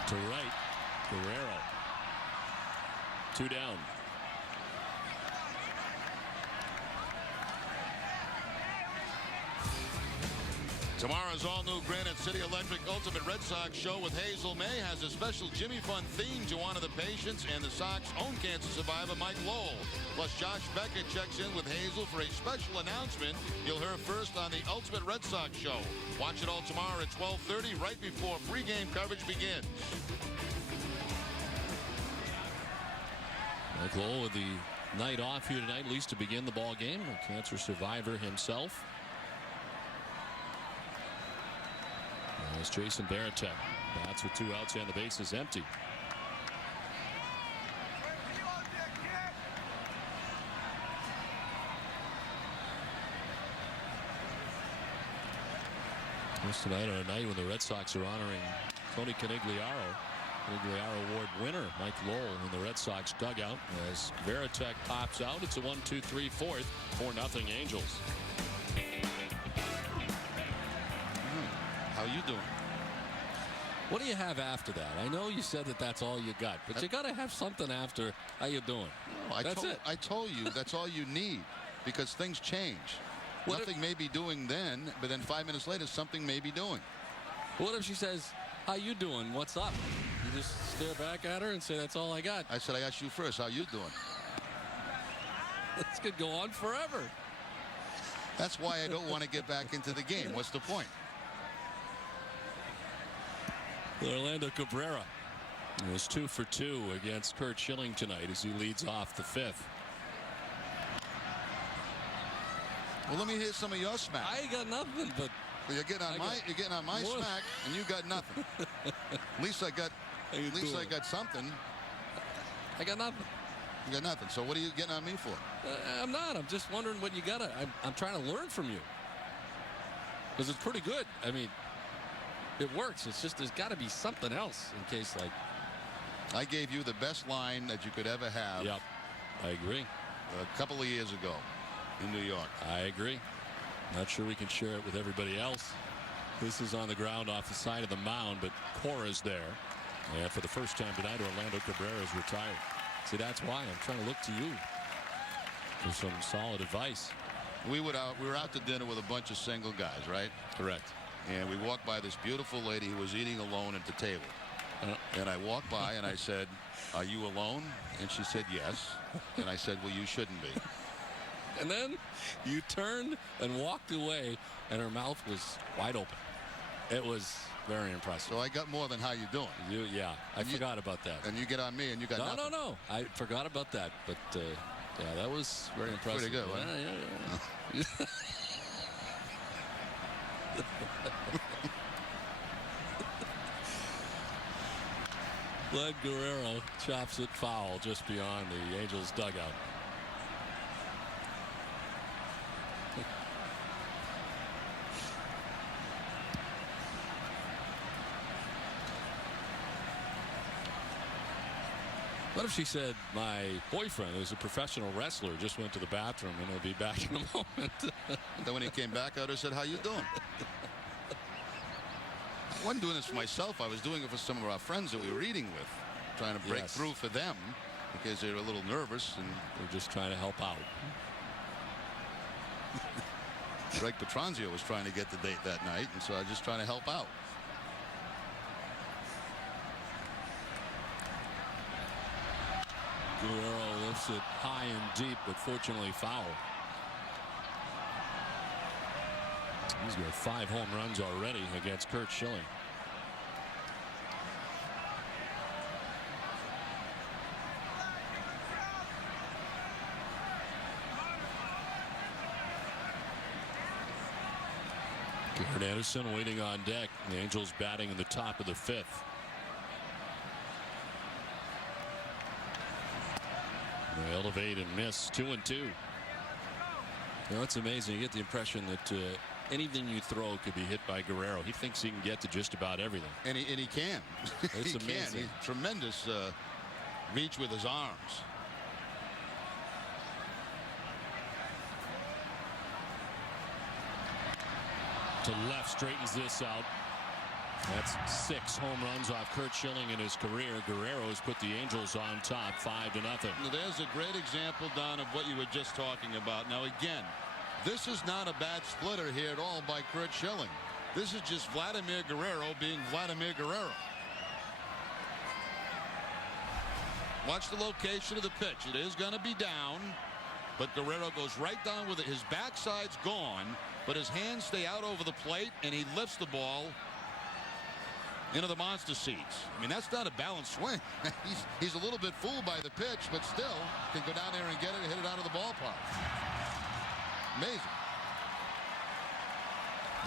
To right, Guerrero. 2 down. Tomorrow's all-new Granite City Electric Ultimate Red Sox show with Hazel May has a special Jimmy Fund theme to honor the patients and the Sox own cancer survivor Mike Lowell. Plus Josh Becker checks in with Hazel for a special announcement you'll hear first on the Ultimate Red Sox show. Watch it all tomorrow at 12:30 right before pregame coverage begins. Mike Lowell with the night off here tonight, at least to begin the ball game. A cancer survivor himself. As Jason Varitek bats with 2 outs and the base is empty. This tonight on a night when the Red Sox are honoring Tony Conigliaro Award winner Mike Lowell in the Red Sox dugout as Varitek pops out. It's a 1-2-3-4, 4-0 Angels. How you doing? What do you have after that? I know you said that that's all you got, but you got to have something after. How you doing? No, that's it. I told you that's all you need because things change. Nothing may be doing then, but then 5 minutes later, something may be doing. What if she says, "How you doing? What's up?" You just stare back at her and say, "That's all I got." I said, I asked you first. How you doing? This could go on forever. That's why I don't want to get back into the game. What's the point? Orlando Cabrera was 2 for 2 against Curt Schilling tonight as he leads off the 5th. Well, let me hear some of your smack. I ain't got nothing, but you're getting on my smack, and you got nothing. At least I got something. I got nothing. You got nothing. So what are you getting on me for? I'm not. I'm just wondering what you got. I'm trying to learn from you because it's pretty good. I mean, it works. It's just there's got to be something else in case, like, I gave you the best line that you could ever have. Yep, I agree. A couple of years ago in New York. I agree. Not sure we can share it with everybody else. This is on the ground off the side of the mound, but Cora's there. And for the first time tonight, Orlando Cabrera is retired. See, that's why I'm trying to look to you for some solid advice. We were out to dinner with a bunch of single guys, right? Correct. And we walked by this beautiful lady who was eating alone at the table. And I walked by and I said, "Are you alone?" And she said, "Yes." And I said, "Well, you shouldn't be." And then you turned and walked away, and her mouth was wide open. It was very impressive. So I got more than how you doing. Yeah, I forgot about that. And you get on me and you got nothing. No. I forgot about that. But, yeah, that was very impressive. Pretty good, huh? Yeah. Led Guerrero chops it foul just beyond the Angels dugout. What if she said, "My boyfriend is a professional wrestler, just went to the bathroom and he'll be back in a moment." Then when he came back, I would have said, "How you doing?" I wasn't doing this for myself. I was doing it for some of our friends that we were eating with, trying to break through for them because they were a little nervous and we're just trying to help out. Greg Petranzio was trying to get the date that night, and so I was just trying to help out. Guerrero lifts it high and deep, but fortunately foul. He's got 5 home runs already against Curt Schilling. Garrett Anderson waiting on deck. The Angels batting in the top of the 5th. They elevate and miss. 2-2. Now, it's amazing. You get the impression that anything you throw could be hit by Guerrero. He thinks he can get to just about everything. And he can. It's amazing. He's tremendous reach with his arms. To left, straightens this out. That's 6 home runs off Curt Schilling in his career. Guerrero's put the Angels on top 5-0. There's a great example, Don, of what you were just talking about. Now, again, this is not a bad splitter here at all by Curt Schilling. This is just Vladimir Guerrero being Vladimir Guerrero. Watch the location of the pitch. It is going to be down, but Guerrero goes right down with it. His backside's gone, but his hands stay out over the plate, and he lifts the ball into the monster seats. I mean, that's not a balanced swing. he's a little bit fooled by the pitch, but still can go down there and get it and hit it out of the ballpark. Amazing.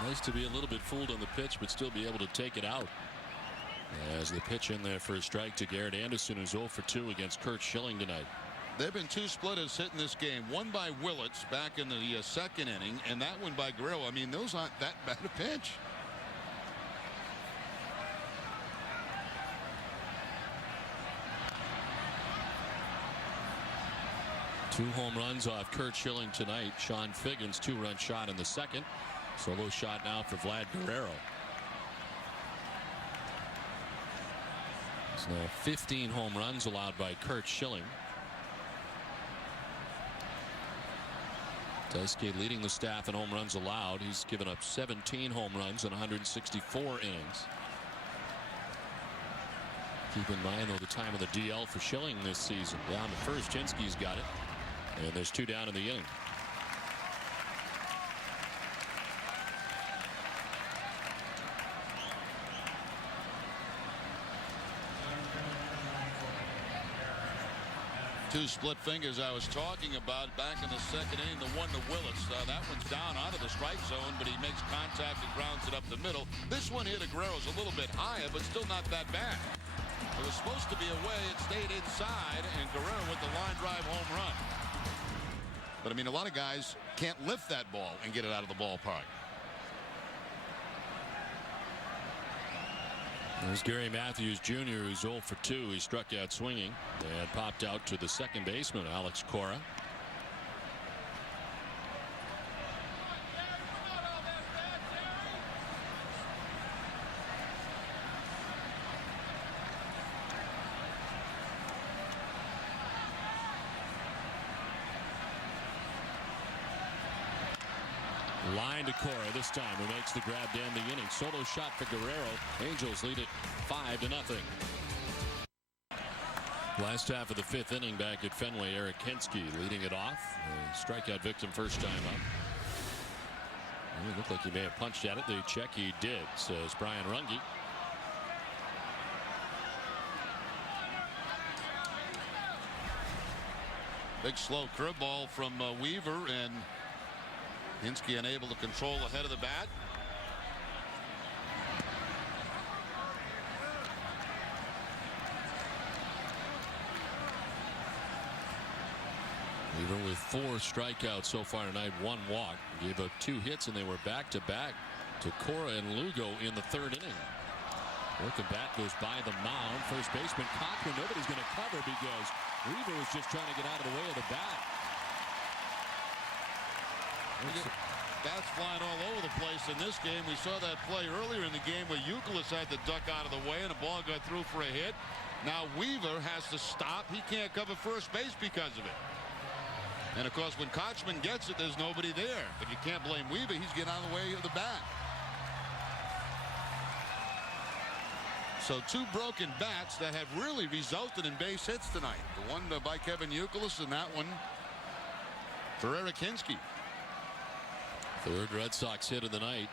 Nice to be a little bit fooled on the pitch, but still be able to take it out. As the pitch in there for a strike to Garrett Anderson, who's 0 for 2 against Curt Schilling tonight. There have been 2 splitters hit in this game. One by Willits back in the 2nd inning, and that one by Guerrero. I mean, those aren't that bad a pitch. Two home runs off Curt Schilling tonight. Sean Figgins' 2-run shot in the 2nd. Solo shot now for Vlad Guerrero. It's now 15 home runs allowed by Curt Schilling. Daisuke leading the staff in home runs allowed. He's given up 17 home runs in 164 innings. Keep in mind, though, the time of the DL for Schilling this season. Down to first, Chinsky's got it. And there's 2 down in the inning. Two split fingers I was talking about back in the 2nd inning. The one to Willits. That one's down out of the strike zone, but he makes contact and grounds it up the middle. This one here to Guerrero's a little bit higher, but still not that bad. It was supposed to be away. It stayed inside, and Guerrero with the line drive home run. But I mean, a lot of guys can't lift that ball and get it out of the ballpark. There's Gary Matthews Jr., who's 0 for 2. He struck out swinging and popped out to the second baseman, Alex Cora. Line to Cora this time, who makes the grab to end the inning. Solo shot for Guerrero. Angels lead it 5-0. Last half of the 5th inning back at Fenway. Eric Hensky leading it off. A strikeout victim first time up. It looked like he may have punched at it. They check he did, says Brian Runge. Big slow curveball from Weaver, and Hensky unable to control the head of the bat. Weaver with 4 strikeouts so far tonight, 1 walk. Gave up 2 hits, and they were back-to-back to Cora and Lugo in the 3rd inning. Broken bat goes by the mound. First baseman Cochran. Nobody's going to cover because Weaver was just trying to get out of the way of the bat. Bats flying all over the place in this game. We saw that play earlier in the game where Youkilis had to duck out of the way and the ball got through for a hit. Now Weaver has to stop. He can't cover first base because of it. And of course, when Kochman gets it, there's nobody there. But you can't blame Weaver. He's getting out of the way of the bat. So 2 broken bats that have really resulted in base hits tonight. The one by Kevin Youkilis, and that one for Eric Hensky. Third Red Sox hit of the night.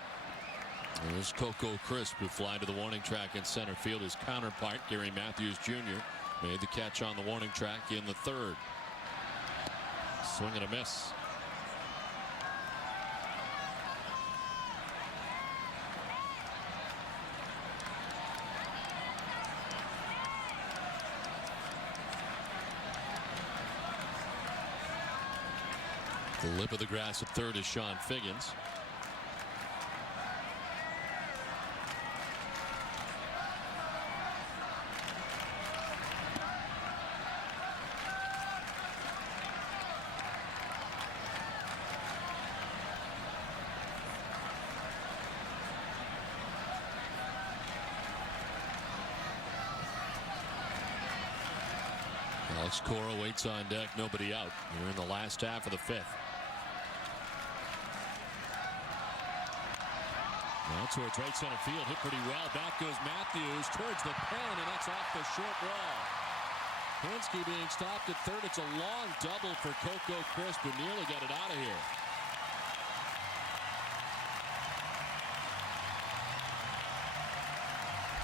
There's Coco Crisp, who fly to the warning track in center field. His counterpart, Gary Matthews Jr., made the catch on the warning track in the third. Swing and a miss. The lip of the grass at third is Sean Figgins. Alex Cora waits on deck, nobody out. We're in the last half of the fifth. Now towards right center field, hit pretty well. Back goes Matthews towards the pen, and that's off the short wall. Penske being stopped at third. It's a long double for Coco Crisp, who nearly got it out of here.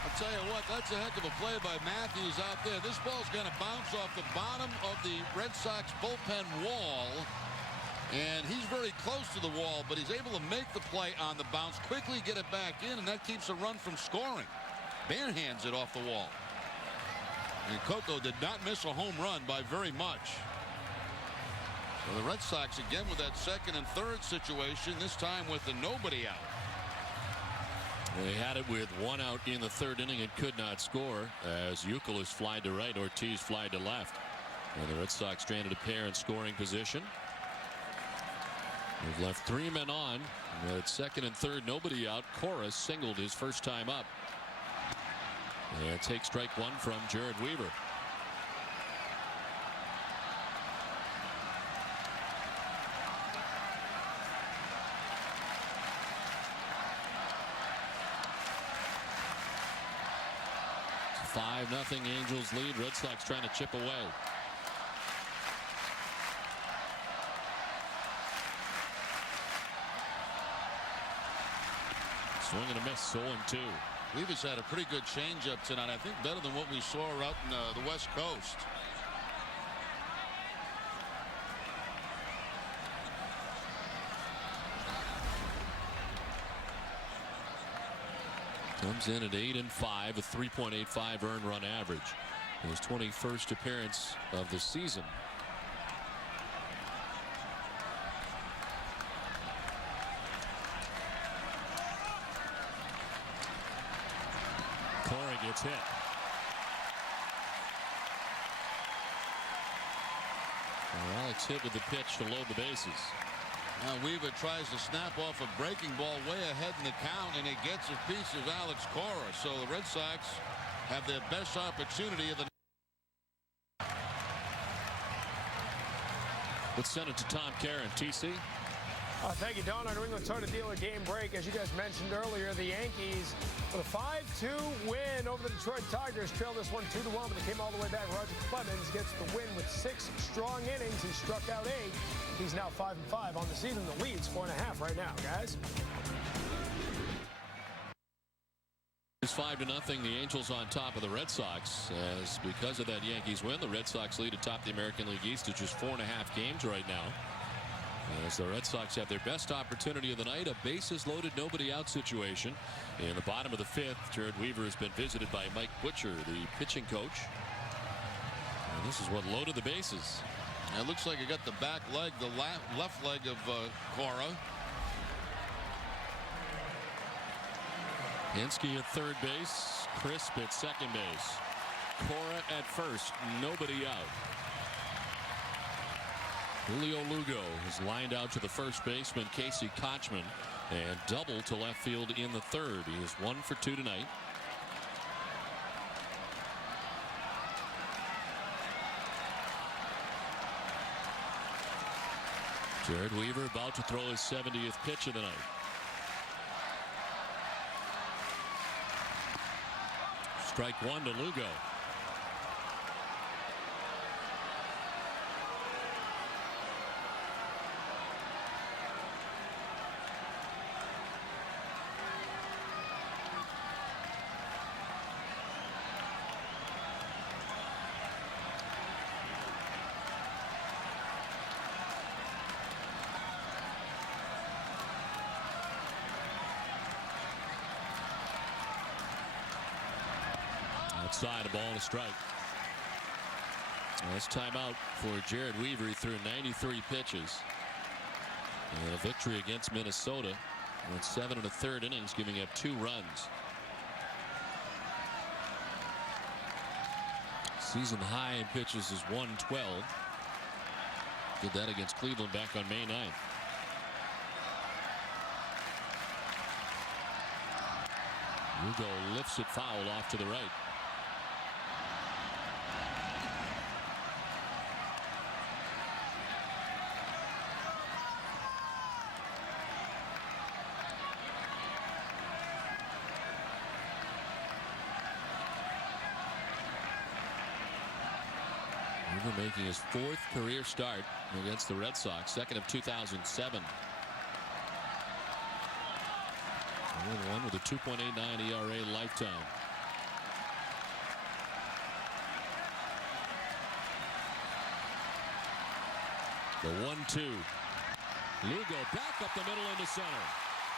I'll tell you what, that's a heck of a play by Matthews out there. This ball's going to bounce off the bottom of the Red Sox bullpen wall. And he's very close to the wall, but he's able to make the play on the bounce, quickly get it back in, and that keeps a run from scoring. Barehands it off the wall. And Coco did not miss a home run by very much. So the Red Sox again with that second and third situation, this time with the nobody out. They had it with one out in the third inning and could not score as Youkilis flied to right, Ortiz flied to left. And the Red Sox stranded a pair in scoring position. They've left three men on. At second and third, nobody out. Cora singled his first time up. And take strike one from Jared Weaver. It's 5-0 Angels lead. Red Sox trying to chip away. Swing and a miss, 0-2. Weaver's had a pretty good changeup tonight. I think better than what we saw out in the West Coast. Comes in at 8-5, a 3.85 earned run average. His 21st appearance of the season. Cora gets hit. Well, Alex hit with the pitch to load the bases. Now Weaver tries to snap off a breaking ball way ahead in the count, and it gets a piece of Alex Cora. So the Red Sox have their best opportunity of the. Let's send it to Tom Caron. TC. Thank you, Don. Our New England Toyota dealer game break. As you guys mentioned earlier, the Yankees with a 5-2 win over the Detroit Tigers. Trailed this one 2-1, but they came all the way back. Roger Clemens gets the win with 6 strong innings. He struck out 8. He's now 5-5 on the season. The lead's 4.5 right now, guys. It's 5-0. The Angels on top of the Red Sox. As because of that Yankees win, the Red Sox lead atop the American League East at just 4.5 games right now. As the Red Sox have their best opportunity of the night, a bases loaded, nobody out situation. In the bottom of the fifth, Jared Weaver has been visited by Mike Butcher, the pitching coach. And this is what loaded the bases. It looks like he got the back leg, the left leg of Cora. Penske at third base, Crisp at second base. Cora at first, nobody out. Julio Lugo is lined out to the first baseman, Casey Kochman, and double to left field in the third. He is 1 for 2 tonight. Jared Weaver about to throw his 70th pitch of the night. Strike one to Lugo. Outside, a ball and a strike. Well, that's timeout for Jared Weaver. He threw 93 pitches. And a victory against Minnesota. Went 7 1/3 innings, giving up 2 runs. Season high in pitches is 112. Did that against Cleveland back on May 9th. Lugo lifts it foul off to the right. Weaver making his 4th career start against the Red Sox, 2nd of 2007. 1 with a 2.89 ERA lifetime. The 1-2. Lugo back up the middle into center.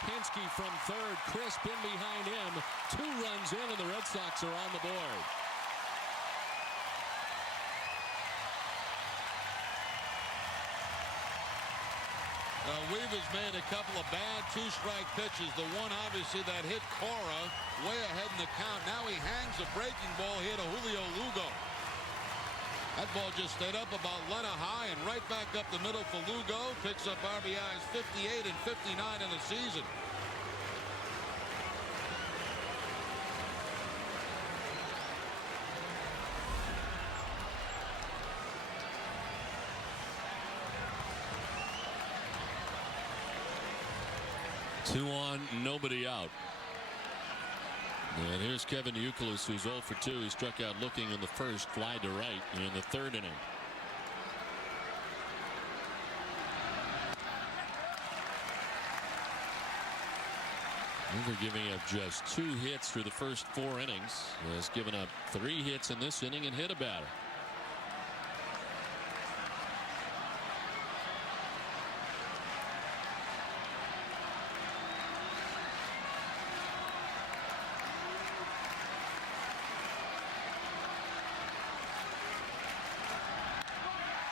Pinsky from third, crisp in behind him. 2 runs in, and the Red Sox are on the board. Weaver's made a couple of bad 2-strike pitches. The one, obviously, that hit Cora way ahead in the count. Now he hangs a breaking ball here to Julio Lugo. That ball just stayed up about letter high and right back up the middle for Lugo. Picks up RBIs 58 and 59 in the season. Two on, nobody out. And here's Kevin Youkilis, who's 0 for 2. He struck out looking in the first, fly to right in the 3rd inning. Weaver giving up just 2 hits through the first 4 innings. He has given up 3 hits in this inning and hit a batter.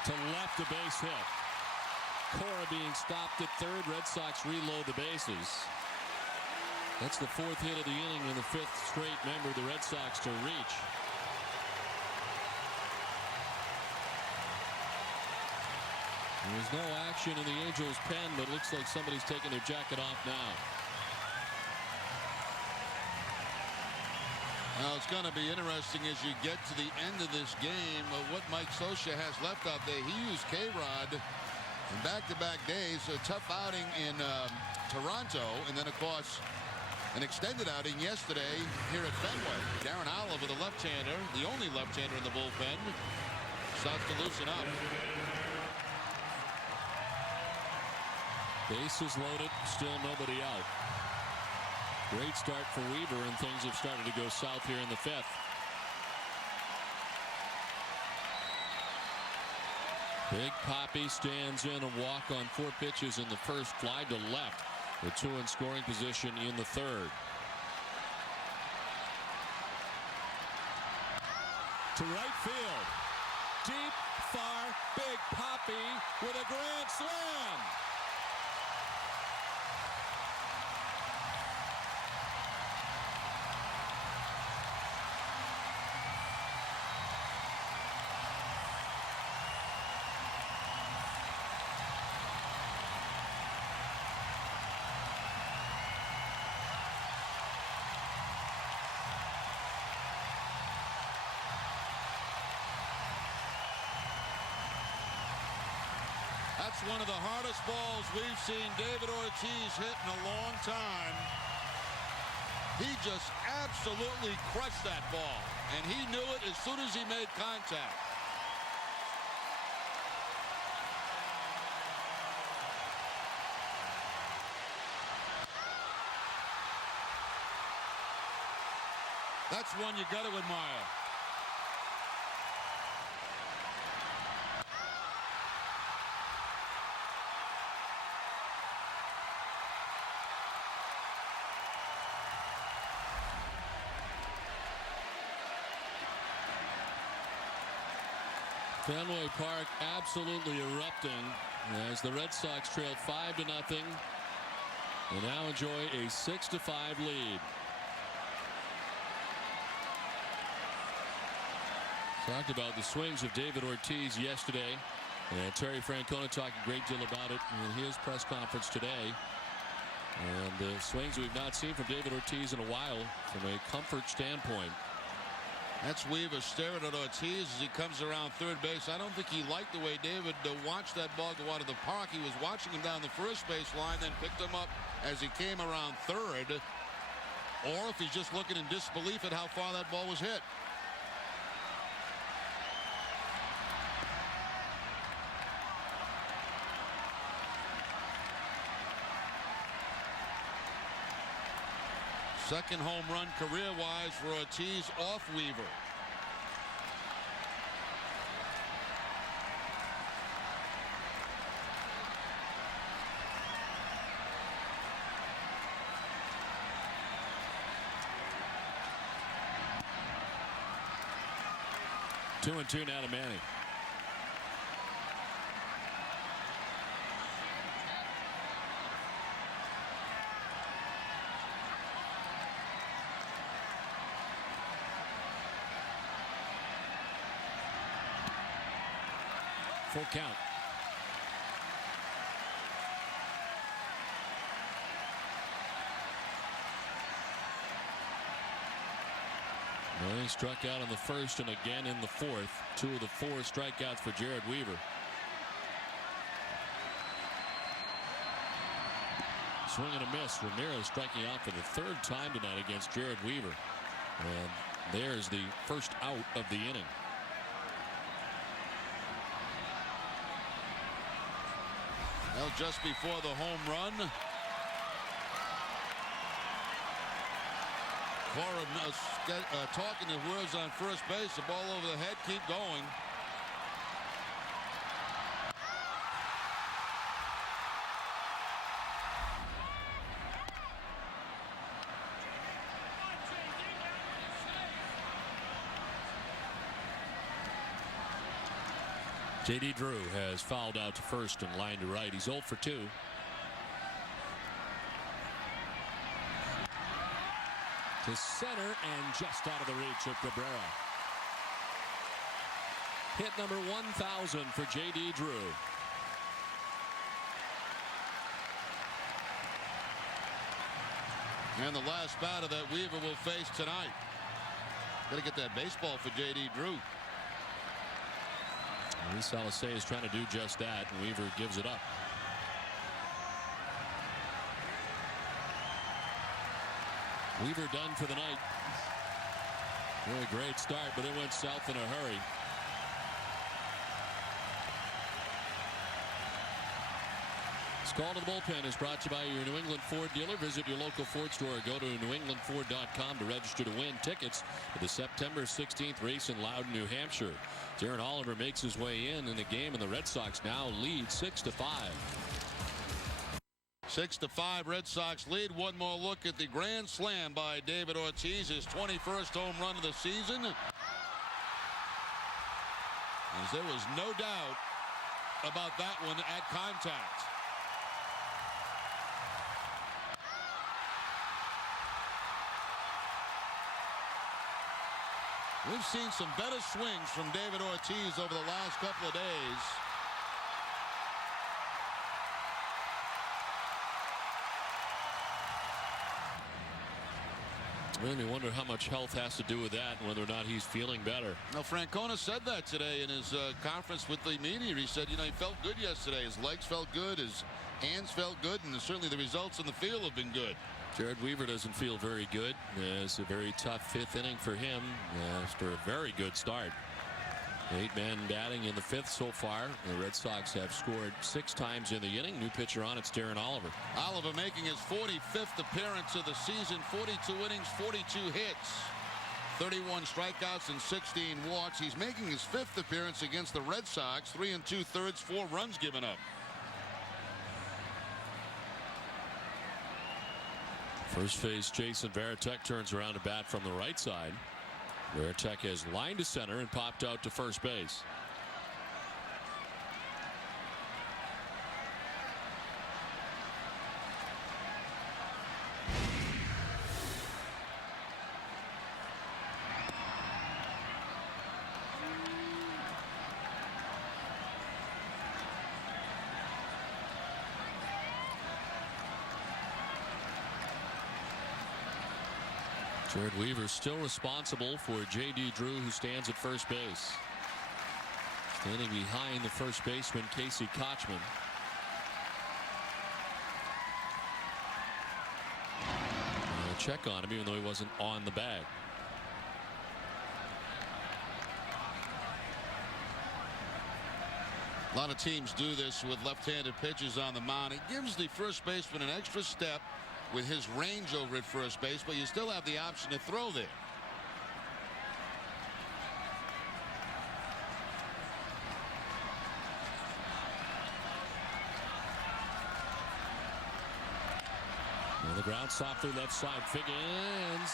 To left, a base hit. Cora being stopped at third. Red Sox reload the bases. That's the 4th hit of the inning and the 5th straight member of the Red Sox to reach. There's no action in the Angels' pen, but it looks like somebody's taking their jacket off now. Now it's going to be interesting as you get to the end of this game what Mike Scioscia has left out there. He used K-Rod in back-to-back days. A tough outing in Toronto, and then of course an extended outing yesterday here at Fenway. Darren Oliver, the left-hander, the only left-hander in the bullpen, starts to loosen up. Bases loaded, still nobody out. Great start for Weaver, and things have started to go south here in the 5th. Big Papi stands in a walk on 4 pitches in the first, fly to left. The 2 in scoring position in the 3rd. To right field. Deep, far, Big Papi with a grand slam. That's one of the hardest balls we've seen David Ortiz hit in a long time. He just absolutely crushed that ball, and he knew it as soon as he made contact. That's one you got to admire. Fenway Park absolutely erupting as the Red Sox trail 5-0 and now enjoy a 6-5 lead. Talked about the swings of David Ortiz yesterday, and Terry Francona talked a great deal about it in his press conference today. And the swings we've not seen from David Ortiz in a while from a comfort standpoint. That's Weaver staring at Ortiz as he comes around third base. I don't think he liked the way David watched that ball go out of the park. He was watching him down the first base line, then picked him up as he came around third. Or if he's just looking in disbelief at how far that ball was hit. Second home run career-wise for Ortiz off Weaver. Two and two now to Manny. Full count. Well, he struck out in the first and again in the fourth. Two of the four strikeouts for Jared Weaver. Swing and a miss. Ramirez striking out for the third time tonight against Jared Weaver. And there's the first out of the inning. Well, just before the home run, Cora talking the words on first base. The ball over the head. Keep going. J.D. Drew has fouled out to first and line to right. He's 0 for 2. To center and just out of the reach of Cabrera. Hit number 1,000 for J.D. Drew. And the last batter that Weaver will face tonight. Got to get that baseball for J.D. Drew. Salasay is trying to do just that, and Weaver gives it up. Weaver done for the night. Really great start, but it went south in a hurry. This call to the bullpen is brought to you by your New England Ford dealer. Visit your local Ford store or go to newenglandford.com to register to win tickets for the September 16th race in Loudon, New Hampshire. Darren Oliver makes his way in the game, and the Red Sox now lead 6-5. 6-5 Red Sox lead. One more look at the grand slam by David Ortiz, his 21st home run of the season. As there was no doubt about that one at contact. We've seen some better swings from David Ortiz over the last couple of days. Really wonder how much health has to do with that and whether or not he's feeling better. Now, Francona said that today in his conference with the media. He said, you know, he felt good yesterday. His legs felt good. His hands felt good. And certainly the results in the field have been good. Jared Weaver doesn't feel very good. It's a very tough fifth inning for him after a very good start. 8 men batting in the fifth so far. The Red Sox have scored 6 times in the inning. New pitcher on, it's Darren Oliver. Oliver making his 45th appearance of the season. 42 innings, 42 hits, 31 strikeouts and 16 walks. He's making his 5th appearance against the Red Sox. 3 2/3, 4 runs given up. First base Jason Varitek turns around to bat from the right side. Varitek has lined to center and popped out to first base. Jared Weaver still responsible for J.D. Drew, who stands at first base. Standing behind the first baseman, Casey Kochman. Check on him, even though he wasn't on the bag. A lot of teams do this with left-handed pitchers on the mound. It gives the first baseman an extra step with his range over at first base, but you still have the option to throw there. On the ground, softly left side, Figgins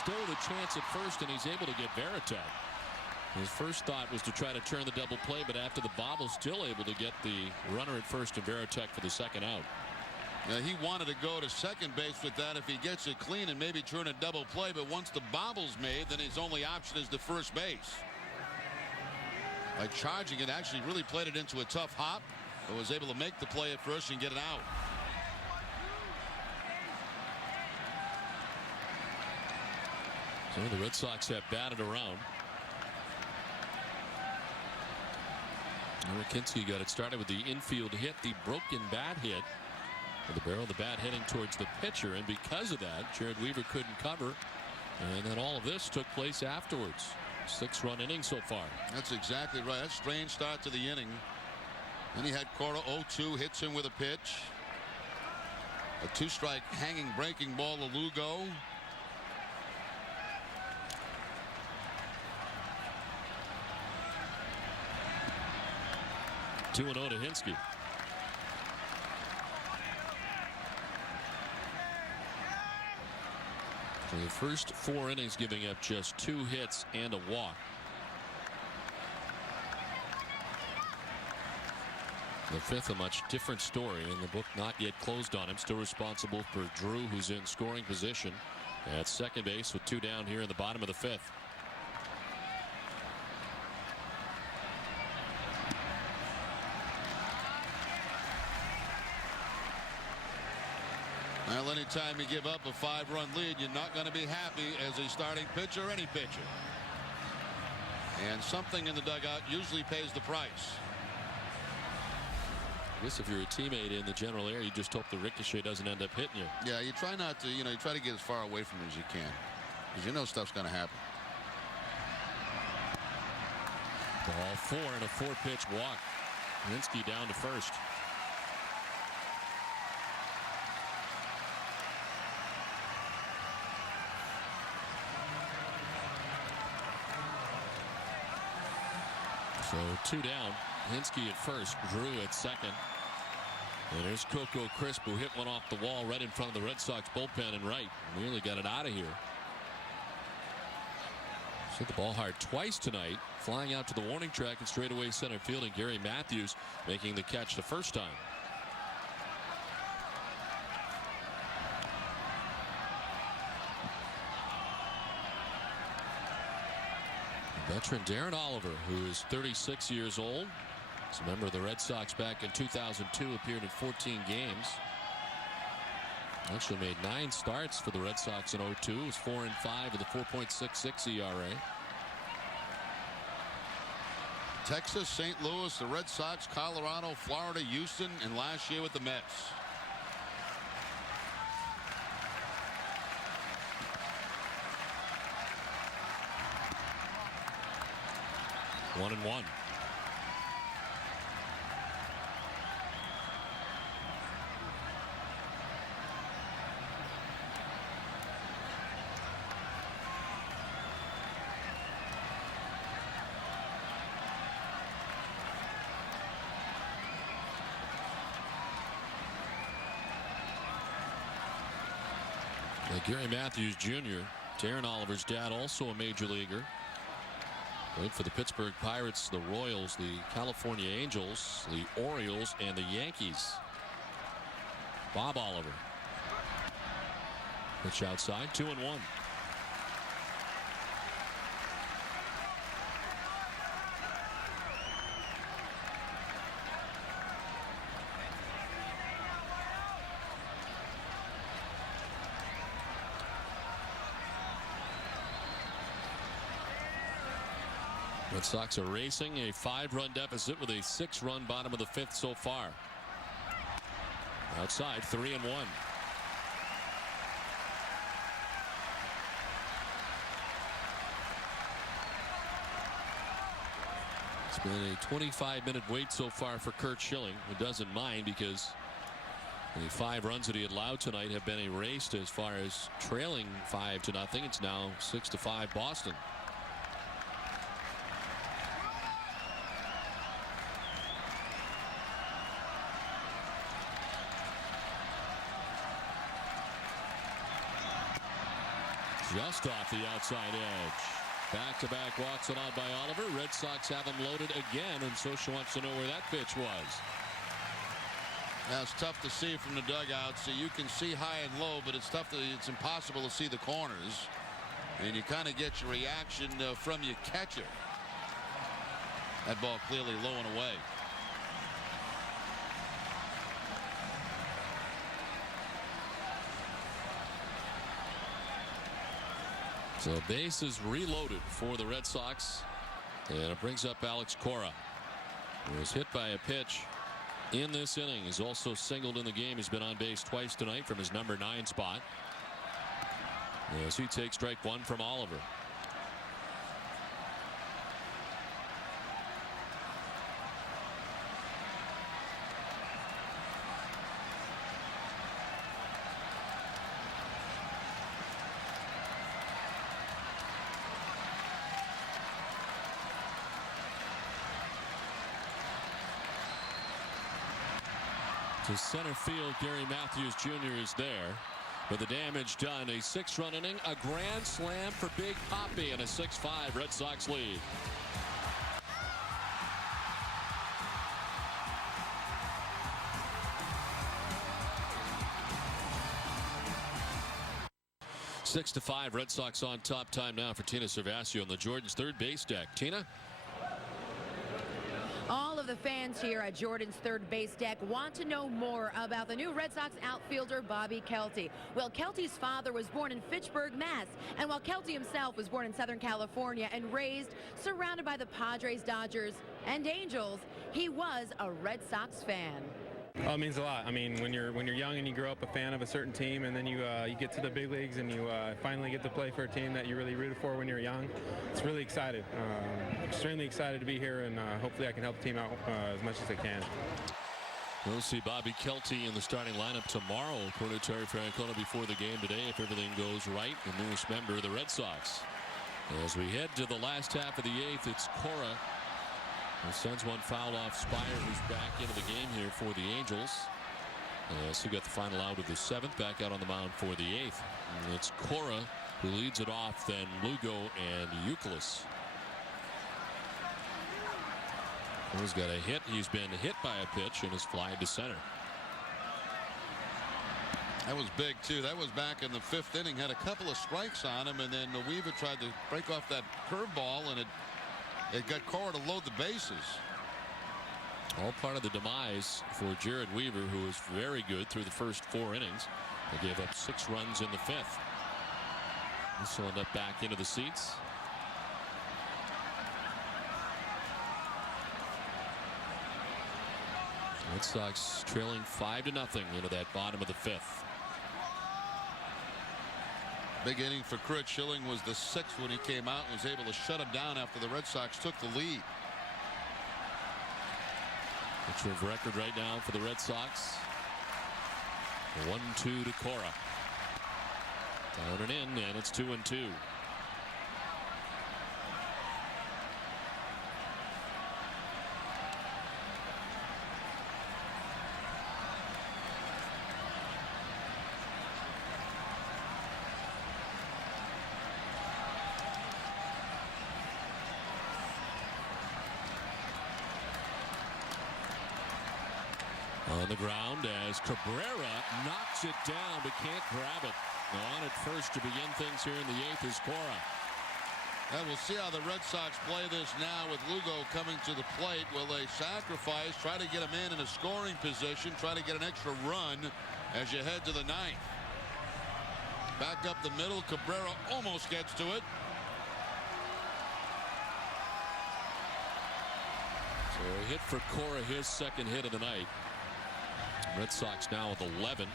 still with a chance at first, and he's able to get Varitek. His first thought was to try to turn the double play, but after the bobble, still able to get the runner at first and Varitek for the second out. Now, he wanted to go to second base with that if he gets it clean and maybe turn a double play, but once the bobble's made, then his only option is to first base. By charging it, actually really played it into a tough hop, but was able to make the play at first and get it out. So the Red Sox have batted around. Kinski got it started with the infield hit, the broken bat hit. With the barrel of the bat heading towards the pitcher, and because of that, Jared Weaver couldn't cover. And then all of this took place afterwards. 6-run inning so far. That's exactly right. That's a strange start to the inning. Then he had Cora 0-2, hits him with a pitch. A 2-strike hanging breaking ball to Lugo. Two 2-0 to Hinske. For the first 4 innings, giving up just 2 hits and a walk. The fifth, a much different story, and the book not yet closed on him. Still responsible for Drew, who's in scoring position at second base with 2 down here in the bottom of the 5th. Well, anytime you give up a 5-run lead, you're not going to be happy as a starting pitcher or any pitcher. And something in the dugout usually pays the price. I guess if you're a teammate in the general area, you just hope the ricochet doesn't end up hitting you. Yeah, you try not to, you try to get as far away from it as you can, because stuff's going to happen. Ball 4 and a 4-pitch walk. Hinske down to first. So 2 down. Hinske at first, Drew at second. And there's Coco Crisp, who hit one off the wall right in front of the Red Sox bullpen and right. Nearly got it out of here. Hit the ball hard twice tonight, flying out to the warning track and straightaway center field, and Gary Matthews making the catch the first time. Veteran Darren Oliver, who is 36 years old. He's a member of the Red Sox back in 2002, appeared in 14 games. Actually made 9 starts for the Red Sox in 02. Was 4-5 with a 4.66 ERA. Texas, St. Louis, the Red Sox, Colorado, Florida, Houston, and last year with the Mets. One and one. Gary Matthews Jr., Darren Oliver's dad, also a major leaguer. Played for the Pittsburgh Pirates, the Royals, the California Angels, the Orioles, and the Yankees. Bob Oliver. Pitch outside, 2-1. Red Sox are racing a 5-run deficit with a 6-run bottom of the 5th so far. Outside 3-1. It's been a 25-minute wait so far for Curt Schilling, who doesn't mind because the 5 runs that he had allowed tonight have been erased as far as trailing 5-0. It's now 6-5 Boston. Just off the outside edge. Back-to-back walks allowed by Oliver. Red Sox have him loaded again, and Scioscia wants to know where that pitch was. That's tough to see from the dugout. So you can see high and low, but it's impossible to see the corners. And you kind of get your reaction from your catcher. That ball clearly low and away. So base is reloaded for the Red Sox, and it brings up Alex Cora, who was hit by a pitch in this inning. He's also singled in the game. He's been on base twice tonight from his number 9 spot, as he takes strike 1 from Oliver. To center field, Gary Matthews Jr. is there, but the damage done. A 6-run inning, a grand slam for Big Papi, and a 6-5 Red Sox lead. Six to 5 Red Sox on top. Time now for Tina Cervasio on the Jordan's third base deck. Tina? All of the fans here at Jordan's third base deck want to know more about the new Red Sox outfielder Bobby Kelty. Well, Kelty's father was born in Fitchburg, Mass. And while Kelty himself was born in Southern California and raised surrounded by the Padres, Dodgers, and Angels, he was a Red Sox fan. Oh, it means a lot. I mean, when you're young and you grow up a fan of a certain team, and then you get to the big leagues and you finally get to play for a team that you really rooted for when you're young, it's really excited. Extremely excited to be here, and hopefully I can help the team out as much as I can. We'll see Bobby Kelty in the starting lineup tomorrow, according to Terry Francona before the game today, if everything goes right. The newest member of the Red Sox. As we head to the last half of the 8th, it's Cora who sends one foul off Spire, who's back into the game here for the Angels. So got the final out of the 7th, back out on the mound for the 8th. And it's Cora who leads it off, then Lugo and Youkilis. He's got a hit. He's been hit by a pitch and is flied to center. That was big too. That was back in the 5th inning. Had a couple of strikes on him, and then Weaver tried to break off that curveball, and it got Cora to load the bases. All part of the demise for Jared Weaver, who was very good through the first 4 innings. They gave up 6 runs in the 5th. This will end up back into the seats. Red Sox trailing 5-0 into that bottom of the 5th. Big inning for Curt Schilling was the 6th when he came out and was able to shut him down after the Red Sox took the lead. Picture of record right now for the Red Sox. 1-2 to Cora. Down and in, and it's 2-2. On the ground as Cabrera knocks it down but can't grab it. On at first to begin things here in the 8th is Cora. And we'll see how the Red Sox play this now with Lugo coming to the plate. Will they sacrifice, try to get a man in a scoring position, try to get an extra run as you head to the 9th? Back up the middle, Cabrera almost gets to it. A hit for Cora, his second hit of the night. Red Sox now with 11.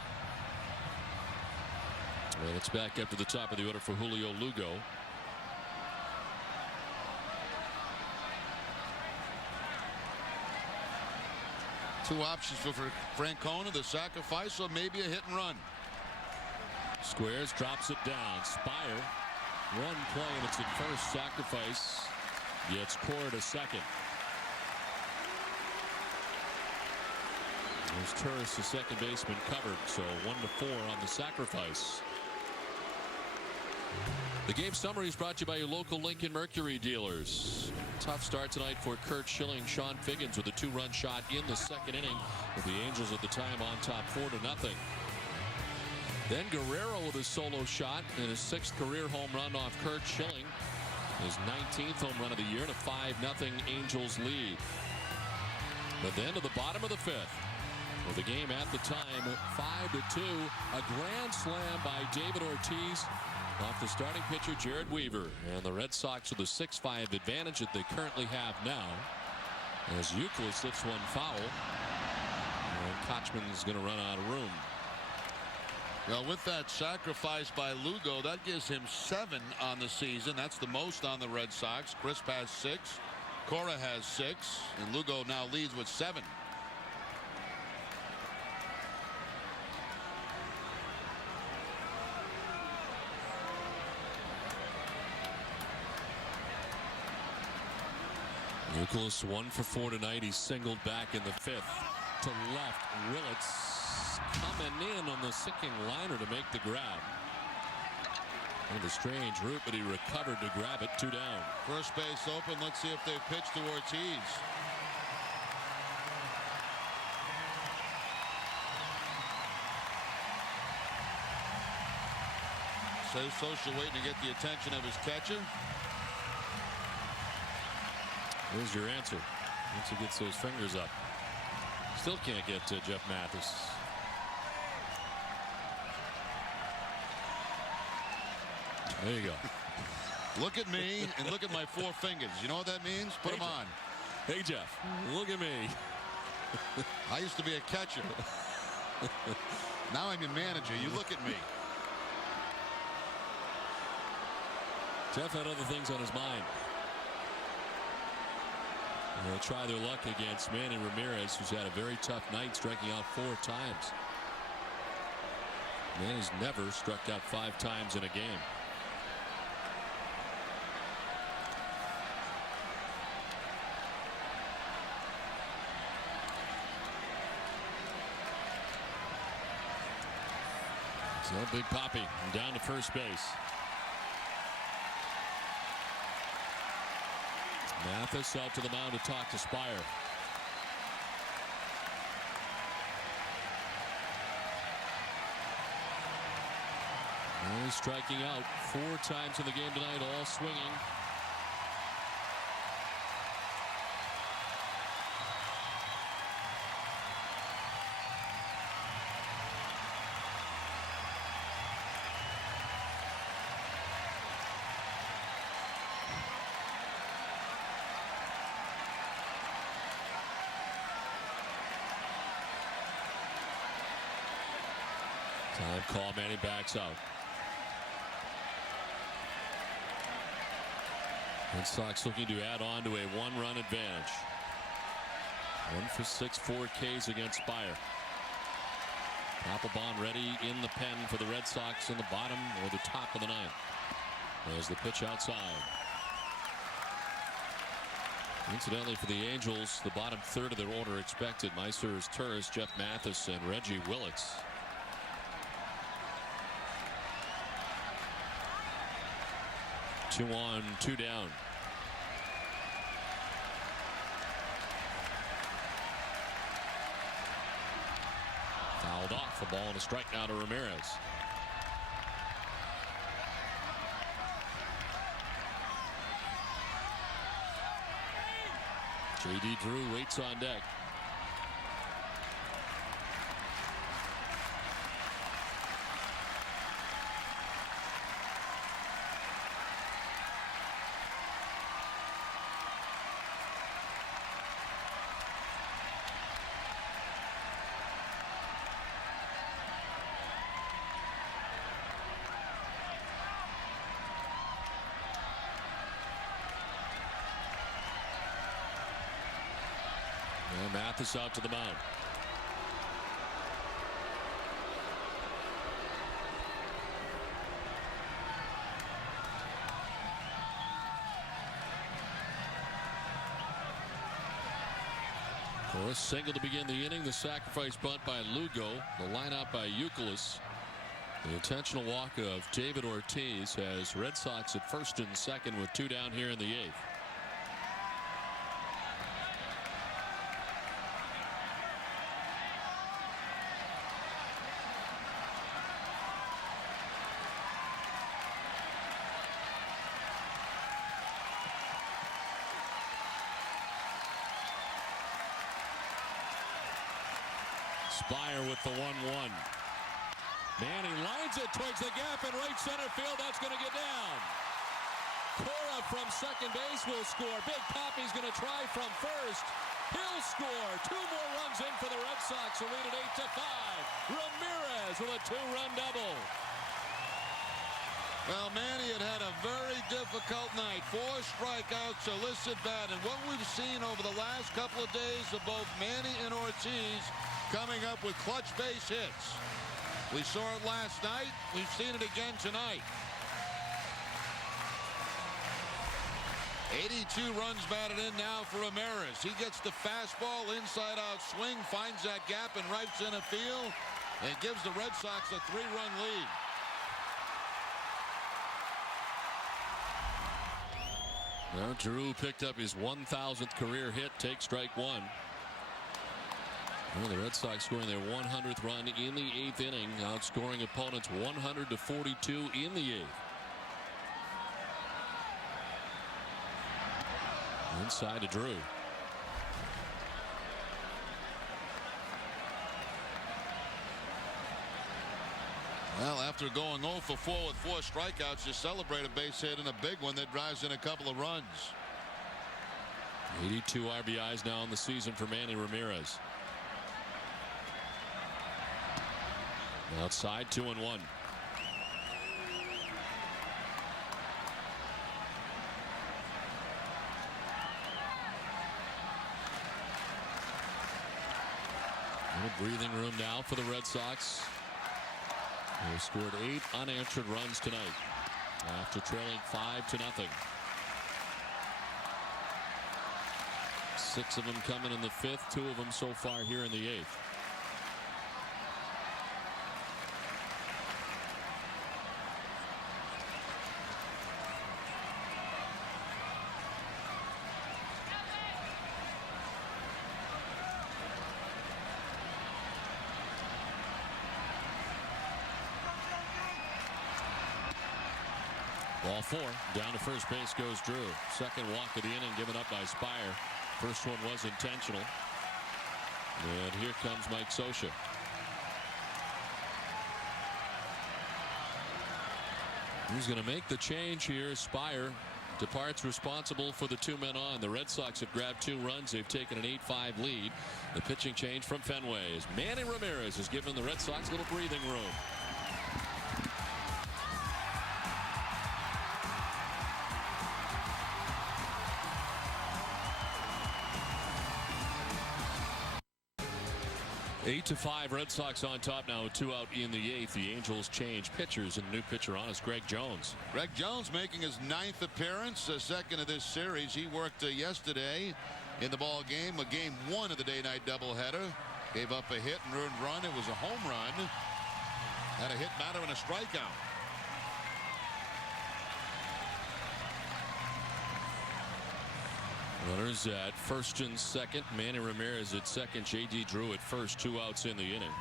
And it's back up to the top of the order for Julio Lugo. Two options for Francona, the sacrifice or maybe a hit and run. Squares, drops it down. Spire, one play and it's at first. Sacrifice gets Cora to second. There's Turris, the second baseman, covered, so 1-4 on the sacrifice. The game summary is brought to you by your local Lincoln Mercury dealers. Tough start tonight for Kurt Schilling. Sean Figgins with a 2-run shot in the second inning, with the Angels at the time on top 4-0. Then Guerrero with a solo shot and his 6th career home run off Kurt Schilling. His 19th home run of the year and a 5-0 Angels lead. But then to the bottom of the 5th, with the game at the time 5-2, a grand slam by David Ortiz off the starting pitcher Jared Weaver, and the Red Sox with a 6-5 advantage that they currently have now, as Euclid slips one foul and Kochman's going to run out of room. Well, with that sacrifice by Lugo, that gives him 7 on the season. That's the most on the Red Sox. Crisp has 6, Cora has 6, and Lugo now leads with 7. Nicholas 1 for 4 tonight. He's singled back in the 5th to left. Willits coming in on the sinking liner to make the grab. Kind of a strange route, but he recovered to grab it. 2 down. First base open. Let's see if they pitch to Ortiz. Says Social waiting to get the attention of his catcher. Here's your answer. Once he gets those fingers up. Still can't get to Jeff Mathis. There you go. Look at me and look at my 4 fingers. You know what that means? Put them on. Hey, Jeff, look at me. I used to be a catcher. Now I'm your manager. You look at me. Jeff had other things on his mind. And they'll try their luck against Manny Ramirez, who's had a very tough night, striking out 4 times. Manny's never struck out 5 times in a game. So Big Papi down to first base. Mathis out to the mound to talk to Spire. And he's striking out 4 times in the game tonight, all swinging. Time call. Manny backs out. Red Sox looking to add on to a 1-run advantage. 1 for 6, 4 Ks against Spire. Papelbon ready in the pen for the Red Sox in the bottom or the top of the 9th. There's the pitch outside. Incidentally, for the Angels, the bottom third of their order expected. Meisers, Turris, Jeff Mathis, and Reggie Willits. Two on, 2 down. Fouled off, a ball and a strike now to Ramirez. J.D. Drew waits on deck. Mathis out to the mound. For a single to begin the inning. The sacrifice bunt by Lugo. The lineup by Youkilis. The intentional walk of David Ortiz has Red Sox at first and second with 2 down here in the 8th. Spire with the 1-1. Manny lines it towards the gap in right center field. That's going to get down. Cora from second base will score. Big Pappy's going to try from first. He'll score. 2 more runs in for the Red Sox, who lead at 8-5. Ramirez with a 2-run double. Well, Manny had a very difficult night. 4 strikeouts, illicit bat, and what we've seen over the last couple of days of both Manny and Ortiz coming up with clutch base hits. We saw it last night. We've seen it again tonight. 82 runs batted in now for Ramirez. He gets the fastball, inside-out swing, finds that gap in right center field, and gives the Red Sox a 3-run lead. Well, Drew picked up his 1,000th career hit. Take strike 1. Well, the Red Sox scoring their 100th run in the 8th inning, outscoring opponents 100-42 in the 8th. Inside to Drew. Well, after going 0 for 4 with 4 strikeouts, you celebrate a base hit and a big one that drives in a couple of runs. 82 RBIs now in the season for Manny Ramirez. Outside, 2-1. Breathing room now for the Red Sox. They scored 8 unanswered runs tonight after trailing 5-0. 6 of them coming in the 5th, 2 of them so far here in the 8th. Ball 4. Down to first base goes Drew. Second walk of the inning given up by Spire. First one was intentional. And here comes Mike Scioscia. He's going to make the change here. Spire departs responsible for the 2 men on. The Red Sox have grabbed 2 runs. They've taken an 8-5 lead. The pitching change from Fenway as Manny Ramirez has given the Red Sox a little breathing room. Eight to 5, Red Sox on top now, 2 out in the 8th. The Angels change pitchers, and new pitcher on is Greg Jones. Greg Jones making his 9th appearance, second of this series. He worked yesterday in the ball game, game 1 of the day-night doubleheader. Gave up a hit and earned run. It was a home run. Had a hit, batter, and a strikeout. Runners at first and second. Manny Ramirez at second. J.D. Drew at first. 2 outs in the inning.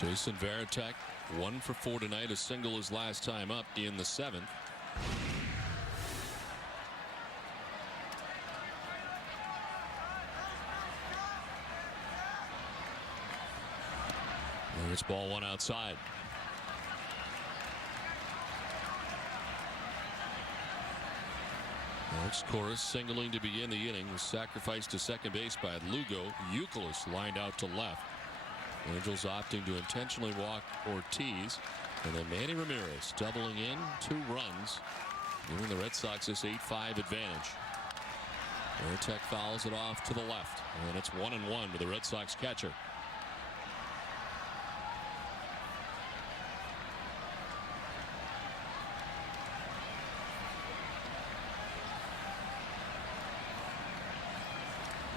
Jason Varitek 1 for 4 tonight. A single his last time up in the 7th. There's ball 1 outside. Alex Corus singling to begin the inning was sacrificed to second base by Lugo. Youkilis lined out to left. Angels opting to intentionally walk Ortiz, and then Manny Ramirez doubling in 2 runs giving the Red Sox this 8-5 advantage. Varitek fouls it off to the left, and it's 1-1 to the Red Sox catcher.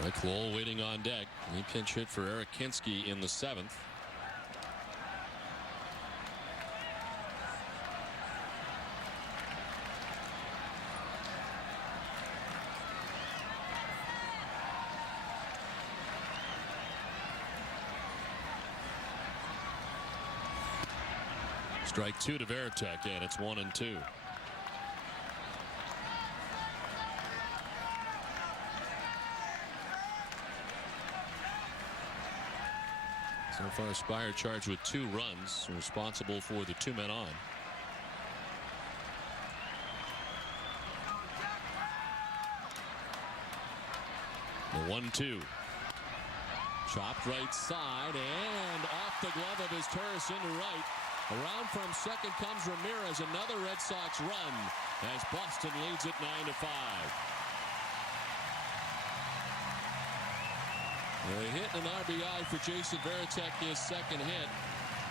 Mike Lowell waiting on deck. He pinch hit for Eric Kinski in the 7th. Strike 2 to Varitek, and it's 1-2. So far, Spire charged with 2 runs, responsible for the 2 men on. The 1-2. Chopped right side and off the glove of his Turris into right. Around from second comes Ramirez. Another Red Sox run as Boston leads it 9-5. A hit and an RBI for Jason Varitek, his second hit,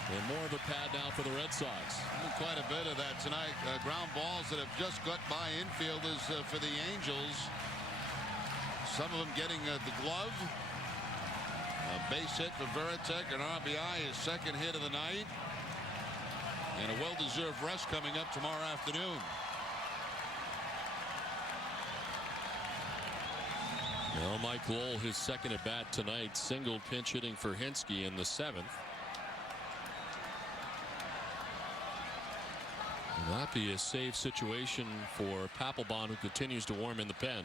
and more of a pad now for the Red Sox. Quite a bit of that tonight. Ground balls that have just got by infielders for the Angels. Some of them getting the glove. A base hit for Varitek, an RBI, his second hit of the night. And a well-deserved rest coming up tomorrow afternoon. Well, Mike Lowell, his second at bat tonight, single pinch hitting for Hinske in the 7th. Will not be a safe situation for Papelbon, who continues to warm in the pen.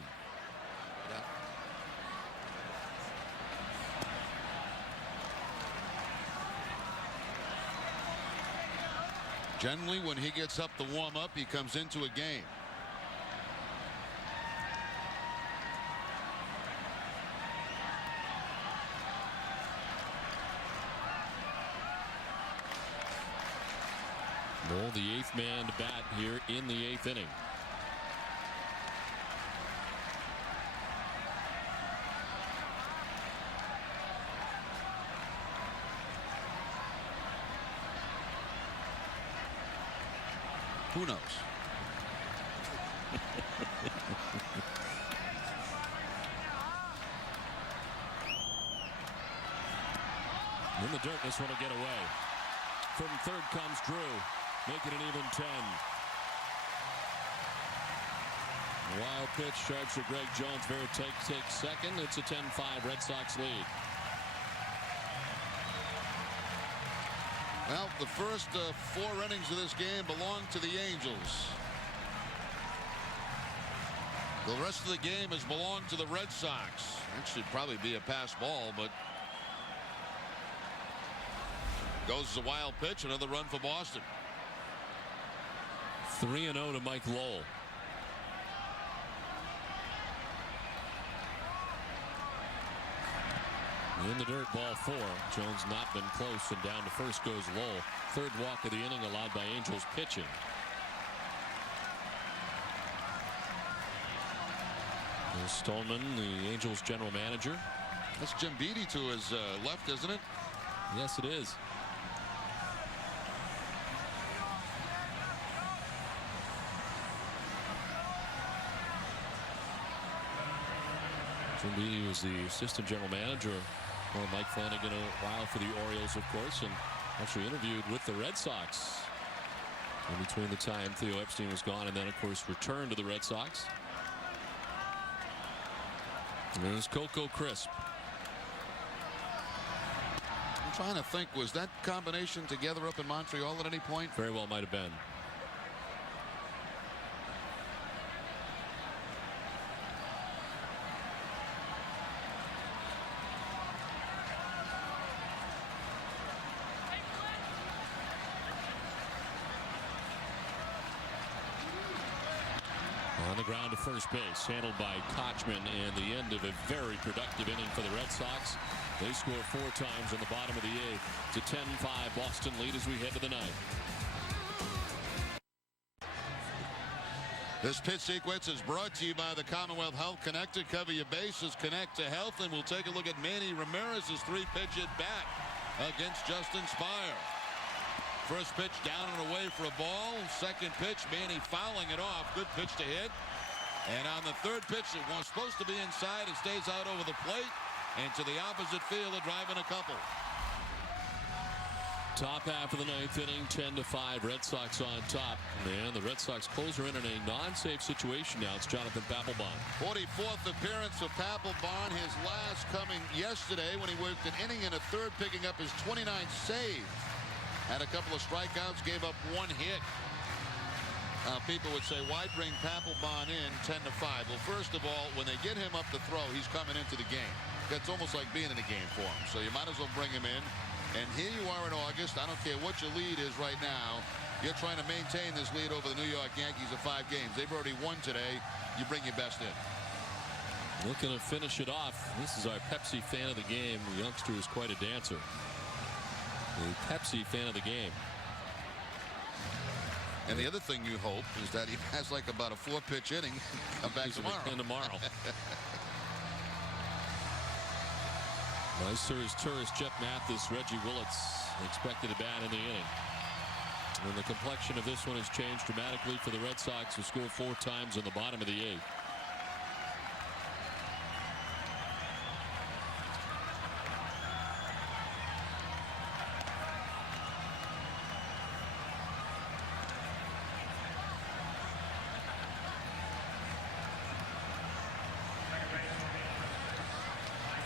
Generally, when he gets up to warm up, he comes into a game. Lowell, the 8th man to bat here in the 8th inning. Who knows? In the dirt, this one will get away. From third comes Drew, making it even 10. A wild pitch, charge for Greg Jones. Varitek takes second. It's a 10-5 Red Sox lead. Well, the first 4 innings of this game belong to the Angels. The rest of the game has belonged to the Red Sox. That should probably be a pass ball, but goes as a wild pitch. Another run for Boston. 3-0 to Mike Lowell. In the dirt, ball 4. Jones not been close, and down to first goes Lowell. Third walk of the inning allowed by Angels pitching. Stolman, the Angels general manager. That's Jim Beattie to his left, isn't it? Yes, it is. Jim Beattie was the assistant general manager for Mike Flanagan a while for the Orioles, of course, and actually interviewed with the Red Sox in between the time Theo Epstein was gone, and then, of course, returned to the Red Sox. And there's Coco Crisp. I'm trying to think, was that combination together up in Montreal at any point? Very well might have been. On the ground to first base, handled by Kochman, and the end of a very productive inning for the Red Sox. They score 4 times in the bottom of the 8th. It's a 10-5 Boston lead as we head to the 9th. This pitch sequence is brought to you by the Commonwealth Health Connector. Cover your bases, connect to health, and we'll take a look at Manny Ramirez's 3-pitch at bat against Justin Spire. First pitch down and away for a ball. Second pitch, Manny fouling it off. Good pitch to hit. And on the third pitch, it was supposed to be inside. It stays out over the plate. And to the opposite field, they're driving a couple. Top half of the ninth inning, 10-5, Red Sox on top. And the Red Sox closer in a non-safe situation now. It's Jonathan Papelbon. 44th appearance of Papelbon. His last coming yesterday when he worked an inning and a third, picking up his 29th save. Had a couple of strikeouts, gave up one hit. People would say, why bring Papelbon in 10-5? Well, first of all, when they get him up to throw, he's coming into the game. That's almost like being in a game for him. So you might as well bring him in. And here you are in August. I don't care what your lead is right now. You're trying to maintain this lead over the New York Yankees of 5 games. They've already won today. You bring your best in. Looking to finish it off. This is our Pepsi fan of the game. The youngster is quite a dancer. The Pepsi fan of the game. And the other thing you hope is that he has like about a 4-pitch inning. Come back tomorrow. Nice tourist Jeff Mathis, Reggie Willits expected to bat in the inning. And the complexion of this one has changed dramatically for the Red Sox, who scored 4 times in the bottom of the 8th.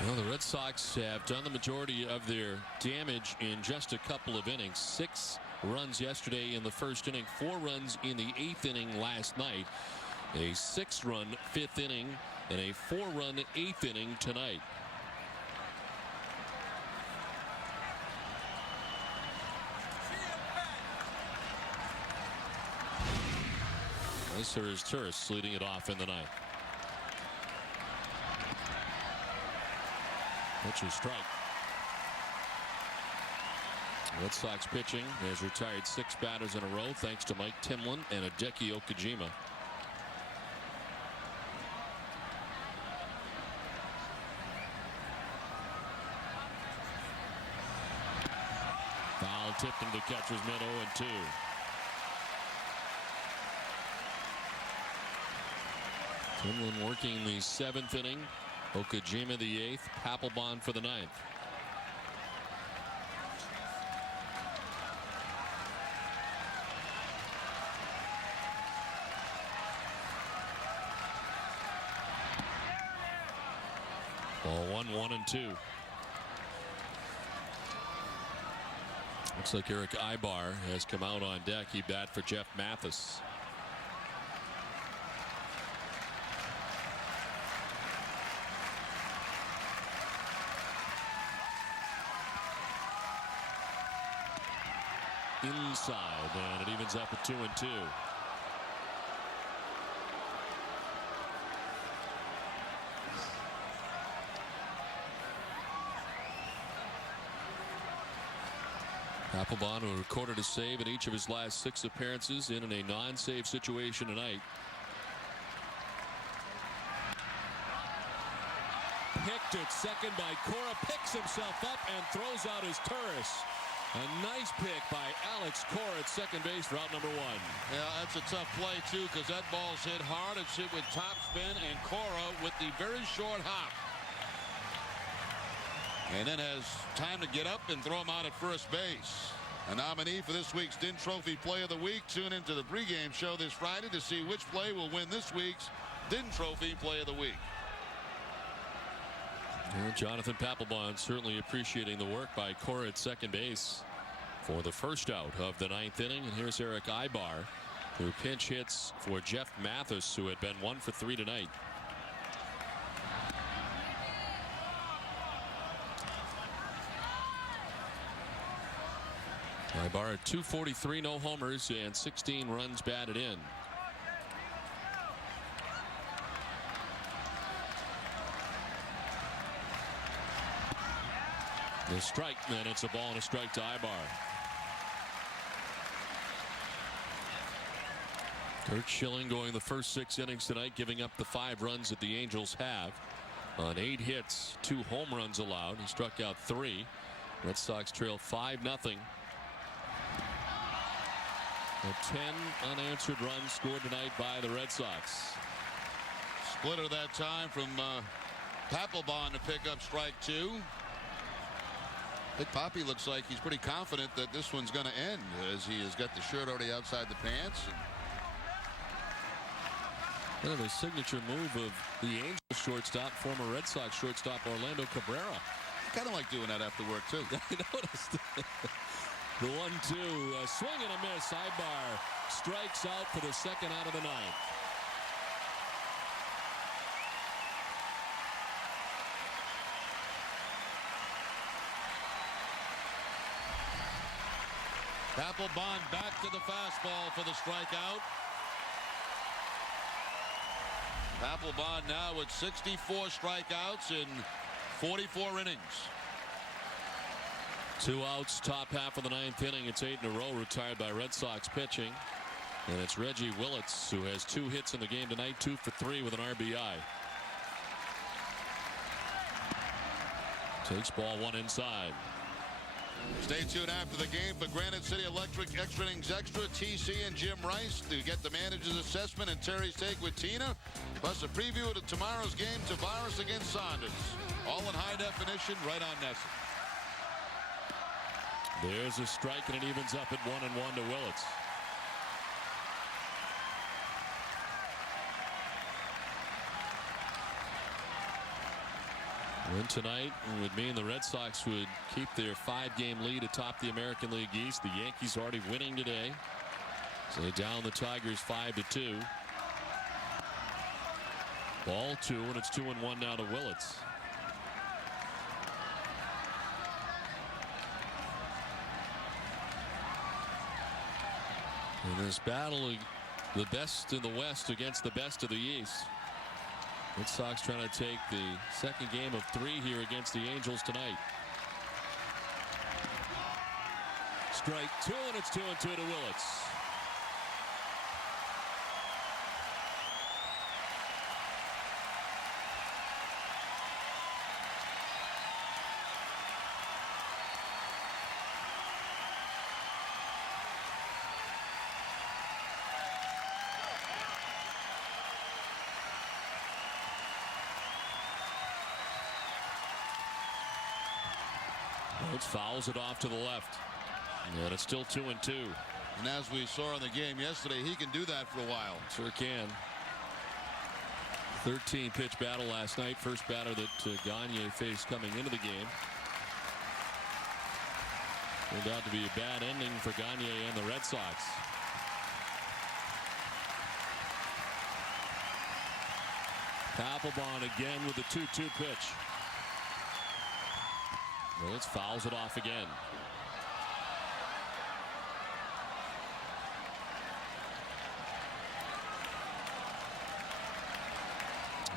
Well, the Red Sox have done the majority of their damage in just a couple of innings. 6 runs yesterday in the first inning, 4 runs in the 8th inning last night, a 6-run 5th inning, and a 4-run 8th inning tonight. This is Turris leading it off in the ninth. Pitch is strike. Red Sox pitching has retired 6 batters in a row thanks to Mike Timlin and Hideki Okajima. Foul tipped into the catcher's mitt, 0-2. Timlin working the 7th inning. Okajima the 8th, Papelbon for the 9th. Ball 1-1-2. Looks like Eric Ibar has come out on deck. He bat for Jeff Mathis. Inside, and it evens up at 2-2. Papelbon, who recorded a save in each of his last 6 appearances, in a non-save situation tonight. Picked at second by Cora, picks himself up and throws out his Turris. A nice pick by Alex Cora at second base, route number 1. Yeah, that's a tough play, too, because that ball's hit hard. It's hit with top spin, and Cora with the very short hop. And then has time to get up and throw him out at first base. A nominee for this week's DIN Trophy Play of the Week. Tune into the pregame show this Friday to see which play will win this week's DIN Trophy Play of the Week. Well, Jonathan Papelbon certainly appreciating the work by Cora at second base for the first out of the 9th inning. And here's Eric Ibar, who pinch hits for Jeff Mathis, who had been 1 for 3 tonight. Ibar at .243, no homers, and 16 runs batted in. The strike, and it's a ball and a strike to Ibar. Kurt Schilling going the first 6 innings tonight, giving up the 5 runs that the Angels have. On 8 hits, 2 home runs allowed. He struck out 3. Red Sox trail 5-0. A 10 unanswered runs scored tonight by the Red Sox. Splitter that time from Papelbon to pick up strike 2. Big Poppy looks like he's pretty confident that this one's going to end, as he has got the shirt already outside the pants. Kind of a signature move of the Angels shortstop, former Red Sox shortstop Orlando Cabrera. Kind of like doing that after work, too. I noticed. The 1-2, swing and a miss. Ibar strikes out for the 2nd out of the 9th. Papelbon back to the fastball for the strikeout. Papelbon now with 64 strikeouts in 44 innings. 2 outs, top half of the 9th inning. It's 8 in a row retired by Red Sox pitching. And it's Reggie Willits who has 2 hits in the game tonight, 2 for 3 with an RBI. Takes ball 1 inside. Stay tuned after the game for Granite City Electric Extra Innings Extra. TC and Jim Rice to get the manager's assessment and Terry's take with Tina. Plus a preview of tomorrow's game, Tavares against Saunders. All in high definition right on Nesson. There's a strike and it evens up at 1-1 to Willits. Win tonight would mean the Red Sox would keep their 5-game lead atop the American League East. The Yankees already winning today. So they down the Tigers 5-2. Ball 2, and it's 2-1 now to Willits. In this battle, the best in the West against the best of the East. Red Sox trying to take the 2nd game of 3 here against the Angels tonight. Strike 2, and it's 2-2 to Willits. Willits fouls it off to the left. And it's still 2-2. And as we saw in the game yesterday, he can do that for a while. Sure can. 13 pitch battle last night. First batter that Gagne faced coming into the game. Turned out to be a bad ending for Gagne and the Red Sox. Papelbon again with the 2-2 pitch. Willits fouls it off again.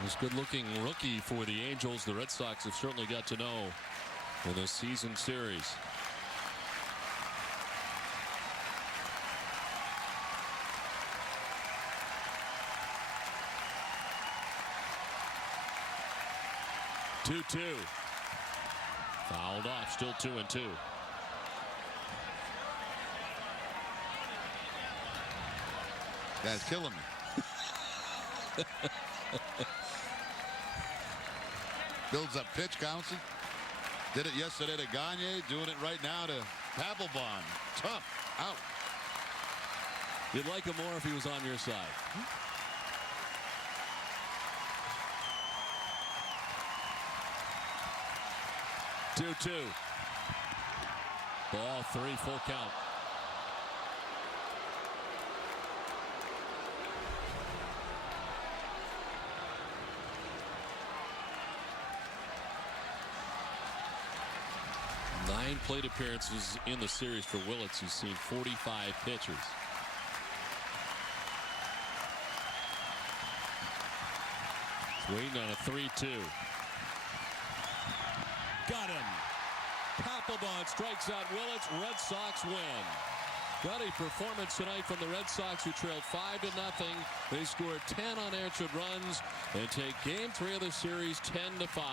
This good-looking rookie for the Angels. The Red Sox have certainly got to know in this season series. Two. Fouled off, still 2-2. Guy's killing me. Builds up pitch counts. Did it yesterday to Gagne, doing it right now to Papelbon. Tough out. You'd like him more if he was on your side. 2-2. Ball 3, full count. Nine plate appearances in the series for Willits. He's seen 45 pitchers. He's waiting on a 3-2. Got him. Papelbon strikes out Willits. Red Sox win. Got a performance tonight from the Red Sox, who trailed 5-0. They scored 10 unanswered runs and take Game 3 of the series 10-5.